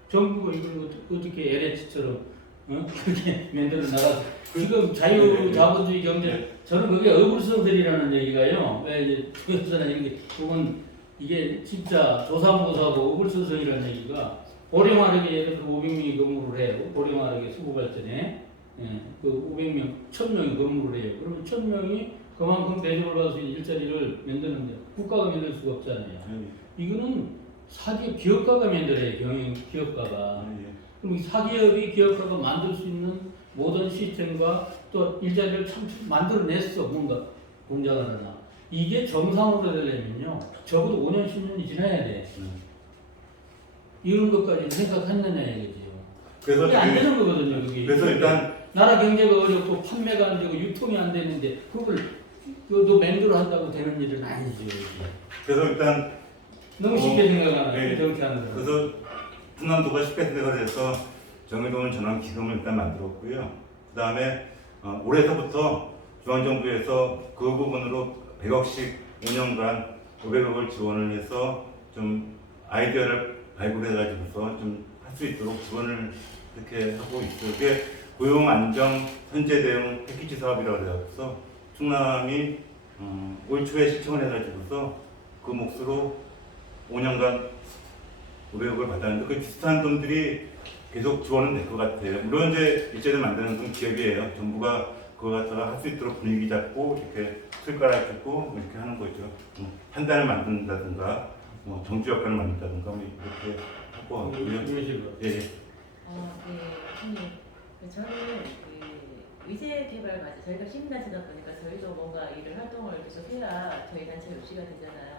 정부가 이걸 어떻게 LH처럼 그렇게 만들어 나가 지금 자유자본주의 경제 저는 그게 어불성설이라는 얘기가요. 왜 이제 투표수나 이런 게 그건 이게 진짜 조사모사하고 어불성설이라는 얘기가 고령화력에 예를 들어 500명이 근무를 해요. 고령화력의 수구발전에 그 500명, 1000명이 근무를 해요. 그러면 1000명이 그만큼 대접을 받아서 일자리를 만드는데 국가가 만들 수가 없잖아요. 이거는 사기업 기업가가 만들어요. 기업가가. 그럼 사기업이 기업가가 만들 수 있는 모든 시스템과 또 일자리를 참 만들어냈어. 뭔가 공장을 하나. 이게 정상으로 되려면요. 적어도 5년, 10년이 지나야 돼. 이런 것까지 생각했느냐 이거지요. 그래서 그게 안 되는 거거든요. 그게. 그래서 일단 나라 경제가 어렵고 판매가 안 되고 유통이 안 되는데 그걸 너 만들어 한다고 되는 일은 아니죠. 이게. 그래서 일단 너무 쉽게 생각하는 네. 정치하는 거. 그래서 충남도가 10회 생각을 해서 정의동을 전환 기금을 일단 만들었고요. 그 다음에 올해서부터 중앙정부에서 그 부분으로 100억씩 5년간 500억을 지원을 해서 좀 아이디어를 발굴해가지고서 좀 할 수 있도록 지원을 이렇게 하고 있어요. 그게 고용 안정 현재 대응 패키지 사업이라고 해서 충남이 올 초에 신청을 해가지고서 그 몫으로 5년간 500억을 받았는데 그 비슷한 돈들이 계속 지원은 될 것 같아요. 물론 이제 일자리를 만드는 건 기업이에요. 정부가 그거 갖다가 할 수 있도록 분위기 잡고 이렇게 틀 깔아주고 이렇게 하는 거죠. 판단을 만든다든가 정주 역할을 만든다든가 뭐 이렇게 하고 이런 식으로. 예. 네, 선생님. 저는 그 의제 개발 과제, 저희가 시민단체다 보니까 저희도 뭔가 이런 활동을 계속 해야 저희 단체 유지가 되잖아요.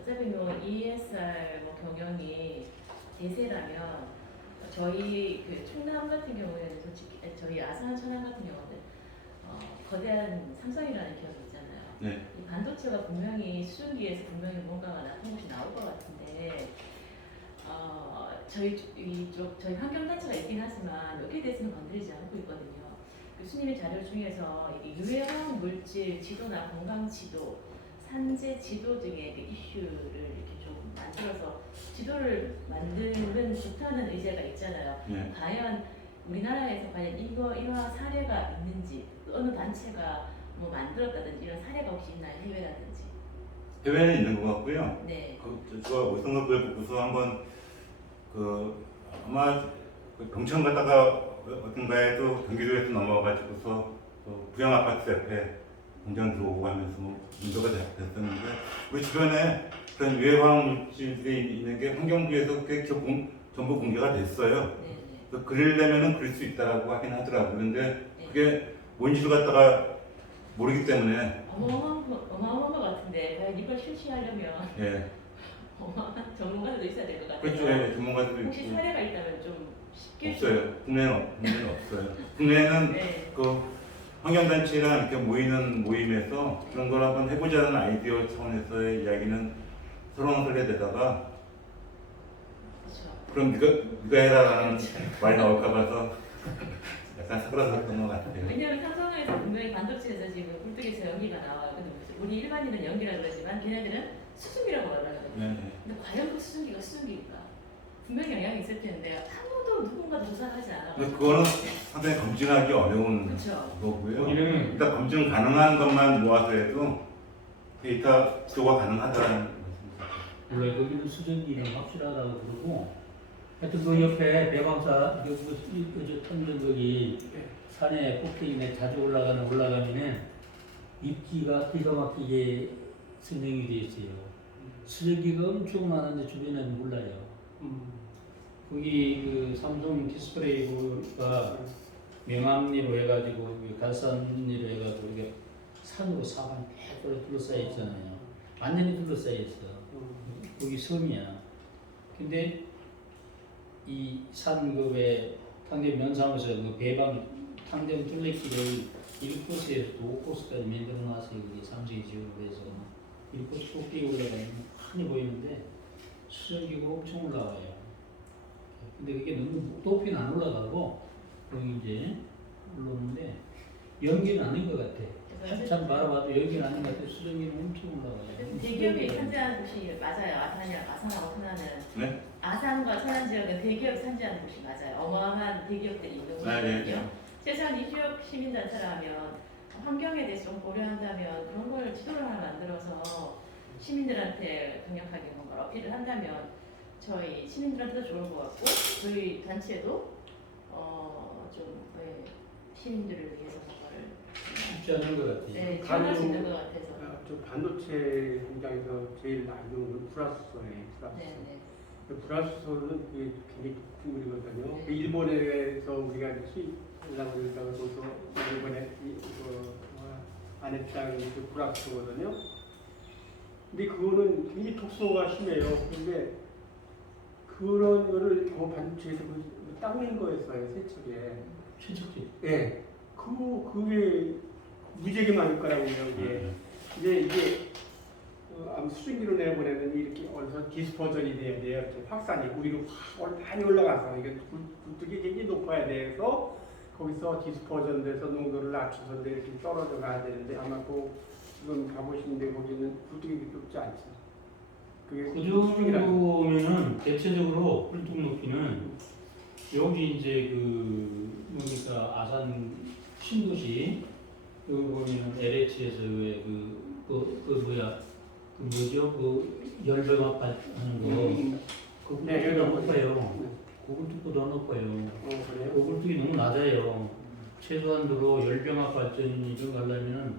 어차피 뭐 ESR 뭐 경영이 대세라면 저희 그 충남 같은 경우에는 솔직히 저희 아산 천안 같은 경우는 거대한 삼성이라는 기업이 있잖아요. 네. 이 반도체가 분명히 수준기에서 분명히 뭔가가 나쁜 것이 나올 것 같은데 저희 환경단체가 있긴 하지만 여기에 대해서는 건드리지 않고 있거든요. 교수님의 자료 중에서 유해한 물질 지도나 건강 지도, 산재 지도 등의 그 이슈를 이렇게 좀 만들어서 지도를 만드는 좋다는 의제가 있잖아요. 네. 과연 우리나라에서 과연 이러한 사례가 있는지, 어느 단체가 뭐 만들었다든지 이런 사례가 혹시 있나요? 해외라든지. 해외는 있는 것 같고요. 네. 제가 어떤 걸 보고서 한번 아마 경천 갔다가 어딘가에도 경기도에서 넘어가지고서 부양 아파트 옆에 공장 들어오고 하면서 문제가 됐었는데 우리 주변에 그런 유해화학 물질들이 있는 게 환경부에서 꽤 전부 공개가 됐어요. 네. 그래서 그리려면은 그릴 수 있다라고 하긴 하더라고요. 근데 네. 그게 뭔지를 갖다가 모르기 때문에 어마어마한 것 같은데 과연 이걸 실시하려면 예. 어마어마한 전문가들도 있어야 될 것 같아요. 그렇죠. 예, 전문가들도 혹시 있고 사례가 있다면 좀 쉽게 없어요. 국내는 없어요. 국내는 네. 그 환경단체랑 이렇게 모이는 모임에서 그런 걸 한번 해보자는 아이디어 차원에서의 이야기는 설렁설레되다가 그렇죠. 그럼 네가 해라라는 말이 나올까 봐서 약간 사그라들었던 것 같아요. 왜냐하면 삼성에서 분명히 반도체에서 지금 굴뚝에서 연기가 나와요. 근데 우리 일반인은 연기라 그러지만 걔네들은 수증기라고 말하거든요. 네. 근데 과연 그 수증기가 수증기일까? 분명히 영향이 있을 텐데 아무도 누군가 조사하지 않아. 근데 그거는 상당히 검증하기 어려운 그렇죠. 거고요. 거기는 일단 검증 가능한 것만 모아서 해도 데이터 구조가 가능하다는 말씀입니다. 원래 거기는 수증기는 확실하다고 그러고 하여튼 그 옆에 배방사 그 천정거기 산에 꼭대기에 자주 올라가면은 입지가 기가 막히게 선정이 되어 있어요. 수증기가 엄청 많은데 주변에는 몰라요. 거기 그 삼성 디스플레이가 명암리로 해가지고 그 갈산리로 해가지고 이게 산으로 사방 100% 둘러싸여 있잖아요. 완전히 둘러싸여 있어. 거기 섬이야. 근데 이 산 그 왜 탕전 면상에서 그 배방 탕전 둘레길을 1코스에서 5코스까지 만들어 놨어요. 그게 삼성이 지역으로 해서 1코스 꼭대기 올라가면 많이 보이는데 수증기가 엄청 올라와요. 근데 그게 너무 높이는 안 올라가고 거기 이제 올라오는데 연기는 아닌 것 같아. 한참 바라봐도 연기는 아닌 것 같아. 수증기는 엄청 올라가요. 대기업이 산재하는 곳이 맞아요. 아산하고 천안은. 네? 아산과 천안 지역은 대기업이 산재하는 곳이 맞아요. 어마어마한 대기업들이 있는 아, 네, 곳이거든요. 최소한 이 지역 시민단체라면 환경에 대해서 좀 고려한다면 그런 걸 지도를 하나 만들어서 시민들한테 강력하게 뭔가 어필을 한다면 저희 시민들한테도 좋을 것 같고 저희 단체도 좀 시민들을 위해서 뭔가를 쉽지 않은 것 같아요. 네, 지원할 수 있는 것 같아서. 저 반도체 공장에서 제일 많이 쓰는 건 불화수소예요. 네, 네. 불화수소는 그게 굉장히 독극물이거든요. 네. 그 일본에서 우리가 수입하려고 그러다가 거기서 일본에 안했다는 그 불화수소거든요. 근데 그거는 굉장히 독소가 심해요. 근데 그런 거를 반도체에서 닦는 거였어요, 세척에. 최적지. 예. 그게 무지하게 많을 거라고 해요, 이게. 근데 이게 수증기로 내보내는 이렇게 어디서 디스퍼전이 돼야 돼요. 이렇게 확산이 우리로 확 많이 올라가서 이게 굴뚝이 굉장히 높아야 돼서 거기서 디스퍼전 돼서 농도를 낮춰서 이렇게 떨어져 가야 되는데 아마 지금 가보시는데 거기는 굴뚝이 그렇게 높지 않죠. 그게 그 정도면은 대체적으로 굴뚝 높이는 여기 이제 그러니까 아산 신도시 그 보면은 LH에서 그 뭐죠 그 열병 아파트 하는 거 그 네, 굴뚝보다 여기 높아요. 그 굴뚝보다 높아요. 그래요? 그 굴뚝이 너무 낮아요. 최소한도로 열병합 발전 이런 거 하려면은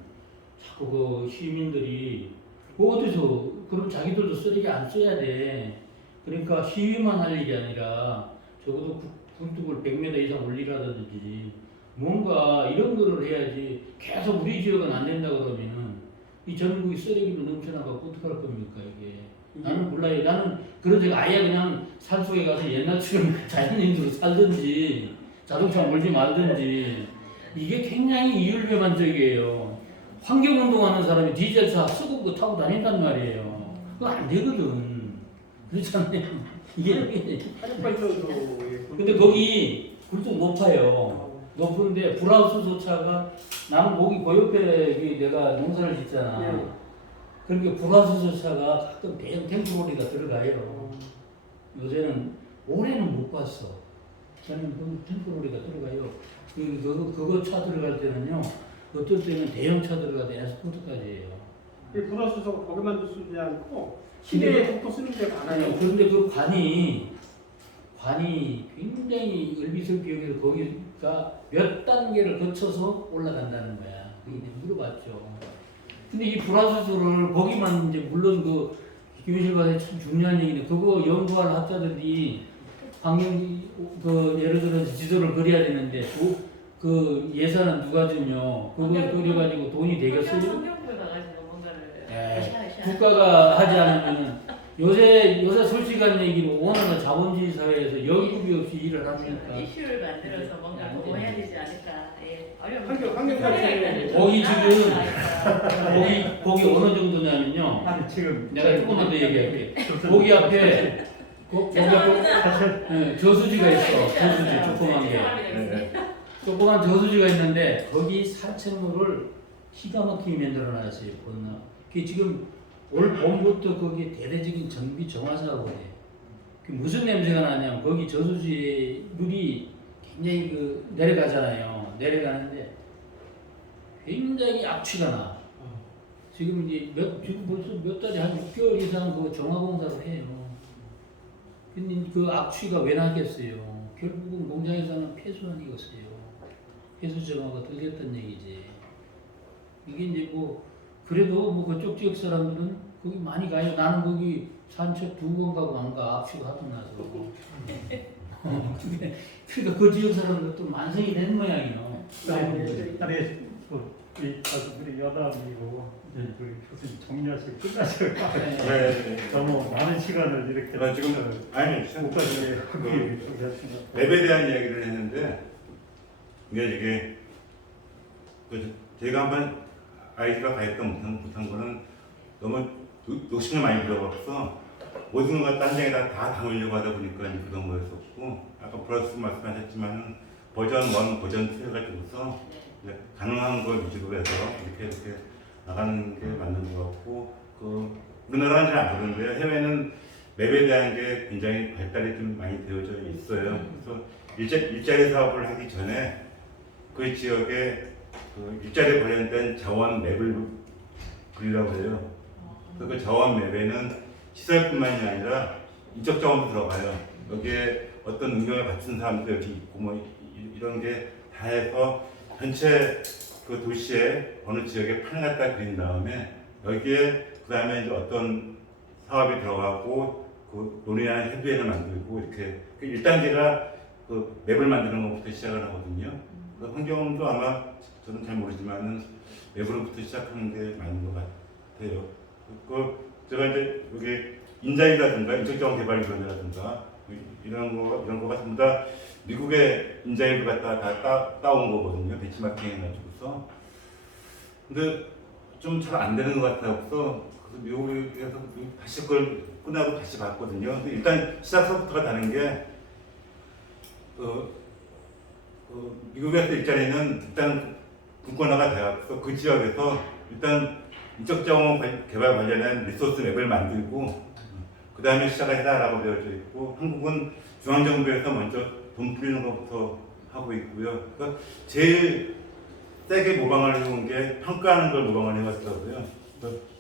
자꾸 그 시민들이 그 어디서 그럼 자기들도 쓰레기 안 써야 돼. 그러니까 시위만 할 일이 아니라 적어도 굴뚝을 100m 이상 올리라든지 뭔가 이런 거를 해야지. 계속 우리 지역은 안 된다 그러면 이 전국이 쓰레기로 넘쳐나가고 어떡할 겁니까 이게. 나는 몰라요. 나는 그러지 아예 그냥 산속에 가서 옛날처럼 자연인으로 살든지 자동차 몰지 말든지. 이게 굉장히 이율배반적이에요. 환경운동하는 사람이 디젤차 쓰고 그거 타고 다닌단 말이에요. 그거 안 되거든. 그렇잖아요. 이게 화력발전소. 근데 거기 굴뚝 높아요. 높은데 불화수소차가 나는 거기 그 옆에 내가 농사를 짓잖아. 예. 그러니까 불화수소차가 가끔 대형 탱크로리가 들어가요. 요새는 올해는 못 봤어. 저는 그 탱크로리가 들어가요. 그거 차 들어갈 때는요. 어떨 때는 대형 차 들어갈 때 에스코트까지 해요. 이 불화수소가 거기만 쓰지 않고 시내에 독도 쓰는 데 많아요. 그런데 그 관이 굉장히 얼비설비해서 거기가 몇 단계를 거쳐서 올라간다는 거야. 그게 물어봤죠. 근데 이 불화수소를 거기만 이제 물론 그 기후실과에 참 중요한 얘기인데 그거 연구할 학자들이 환경 그 예를 들어서 지도를 그려야 되는데 그 예산은 누가 주며 그걸 그려가지고 돈이 되겠어요? 환경부에 가가지고 뭔가를 예. 국가가 하지 않으면 요새 솔직한 얘기로 워낙 자본주의 사회에서 여유비 없이 일을 하니까 이슈를 만들어서 뭔가 안 보호해야 되네. 되지 않을까. 예. 어려운 환경 거기 지금 거기 어느 정도냐면요. 아니 지금 내가 조금만 더 얘기할게. 거기 앞에 거기 앞에 저수지가 있어. 저수지 조그만 게. 조그만 저수지가 있는데 거기 산책로를 기가 막히게 만들어놨어요. 건너. 그게 지금 올 봄부터 거기 대대적인 정비 정화 작업을 해. 그 무슨 냄새가 나냐면 거기 저수지 물이 굉장히 그 내려가잖아요. 내려가는데 굉장히 악취가 나. 지금 이제 지금 벌써 몇 달에 한 6개월 이상 그 정화 공사를 해요. 근데 그 악취가 왜 나겠어요? 결국은 공장에서는 폐수하니겠어요. 폐수 정화가 덜 됐단 얘기지. 이게 이제 뭐 그래도 뭐 그쪽 지역 사람들은 거기 많이 가요. 나는 거기 산책 2번 가고 안 가. 악취가 하도 나서. 그러니까 그 지역 사람들 또 만성이 된 모양이에요. 아니 이 가수들이 여담이고 이제 우리 교수님 정리하시고 끝나시고 네. 너무 많은 시간을 이렇게 제가 지금 아니 목사님이 하기 위해서 랩에 대한 이야기를 했는데 이게 제가 한번 아이디가 가입도 못한 거는 너무 욕심을 많이 부려갖고서 모든 걸 딴 데에다 다 담으려고 하다 보니까 그런 거였었고 아까 플러스 말씀하셨지만 버전 1, 버전 2 해가지고서 가능한 걸 위주로 해서 이렇게 나가는 게 맞는 것 같고 우리나라는 잘 안 그러는데 해외는 맵에 대한 게 굉장히 발달이 좀 많이 되어져 있어요. 그래서 일자리 사업을 하기 전에 그 지역에 그 일자리에 관련된 자원 맵을 그리려고 해요. 그 자원 맵에는 시설뿐만이 아니라 인적 자원도 들어가요. 여기에 어떤 능력을 갖춘 사람도 여기 있고 뭐 이런 게 다 해서 전체 그 도시의 어느 지역에 판을 갖다 그린 다음에 여기에 그 다음에 이제 어떤 사업이 들어가고 그 논의나 협의회를 만들고 이렇게 1단계가 그 맵을 만드는 것부터 시작을 하거든요. 그 환경도 아마 저는 잘 모르지만은 맵으로부터 시작하는 게 맞는 것 같아요. 제가 이제 여기 인자이라든가 인적자원 개발위원회라든가 이런 거가 전부 다 미국의 인자이를 갖다가 다 따온 거거든요. 배치마킹 해가지고서. 근데 좀 잘 안 되는 것 같아서 미국에서 다시 그걸 끝나고 다시 봤거든요. 근데 일단 시작서부터가 다른 게 미국에서 일자리는 일단 분권화가 되어서 그 지역에서 일단 인적자원 개발 관련한 리소스 맵을 만들고 그 다음에 시작을 해라라고 되어져 있고 한국은 중앙정부에서 먼저 돈 뿌리는 것부터 하고 있고요. 그러니까 제일 세게 모방을 해온 게 평가하는 걸 모방을 해왔더라고요.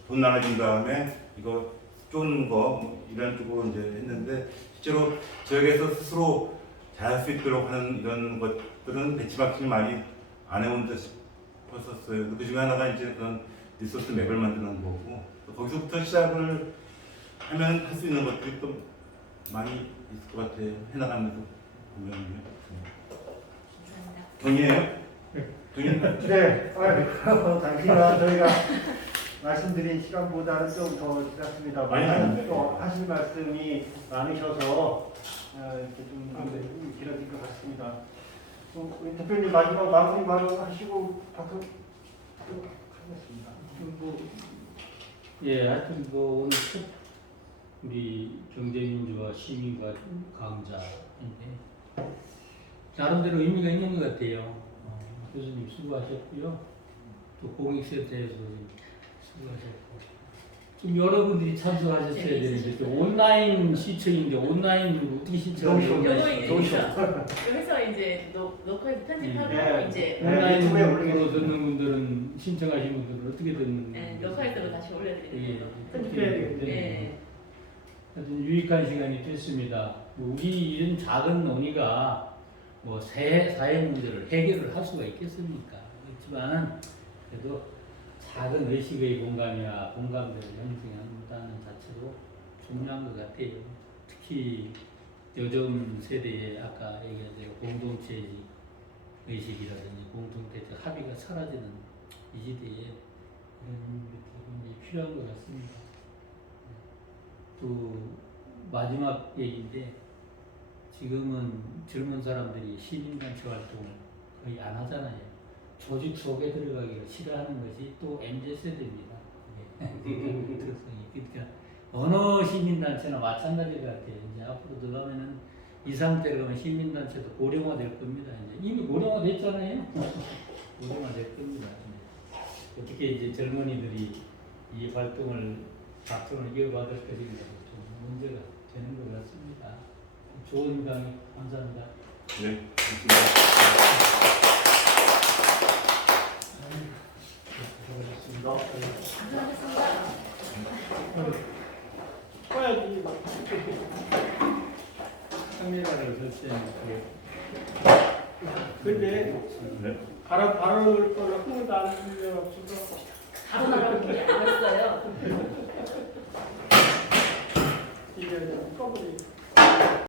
돈 나눠준 다음에 이거 쪼는 거 이런 쪽으로 이제 했는데 실제로 지역에서 스스로 잘할 수 있도록 하는 이런 것들은 벤치마킹을 많이 안 해온 듯 싶었었어요. 그 중에 하나가 이제 그런 리소스 맵을 만드는 거고 거기서부터 시작을 하면 할 수 있는 것들이 또 많이 있을 것 같아요. 해나가면서 보면요. 동의해요? 동의해요? 네, 당시나 저희가 말씀드린 시간보다는 좀 더 지났습니다. 또 하실 말씀이 많으셔서 이렇게 좀 길어진 것 같습니다. 우리 대표님 마지막 마무리 말하시고 하겠습니다. 하여튼 오늘 첫 우리 경제민주화 시민과 강좌인데 나름대로 의미가 있는 것 같아요. 교수님 수고하셨고요. 또 공익센터에서 수고하셨고 좀 여러분들이 참석하셨어야 되는데 또 온라인 시청인데 온라인 어떻게 신청하셨나요? 여기서 이제 녹화해서 편집하고 네. 이제 온라인으로 듣는 분들은 신청하신 분들은 어떻게 듣는 네, 녹화해서 다시 올려드리는 걸로. 네. 하여튼 유익한 시간이 됐습니다. 우리 이런 작은 논의가 사회 문제를 해결을 할 수가 있겠습니까? 그렇지만 그래도 작은 의식의 공감이나 공감대를 형성한다는 자체도 중요한 것 같아요. 특히 요즘 세대에 아까 얘기한 대로 공동체 의식이라든지 공동체적 합의가 사라지는 이 시대에 그런 것들이 필요한 것 같습니다. 또 마지막 얘기인데 지금은 젊은 사람들이 시민단체 활동을 거의 안 하잖아요. 조직 속에 들어가기를 싫어하는 것이 또 MZ세대입니다. 그러니까 어느 시민단체나 마찬가지 같아요. 이제 앞으로 들어가면은 이 상태로 가면 시민단체도 고령화될 겁니다. 이제 이미 고령화됐잖아요. 고령화될 겁니다. 어떻게 이제 젊은이들이 이 활동을 이어받을 것인가 좀 문제가 되는 것 같습니다. 좋은 강의 감사합니다. 네, 좋습니다. 꺼야지. 카메라를 설치하는 근데 네. 발언을 거나 흥도 안 들려 없어서 바로 나가는 게 안 왔어요. 이게 꺼버리.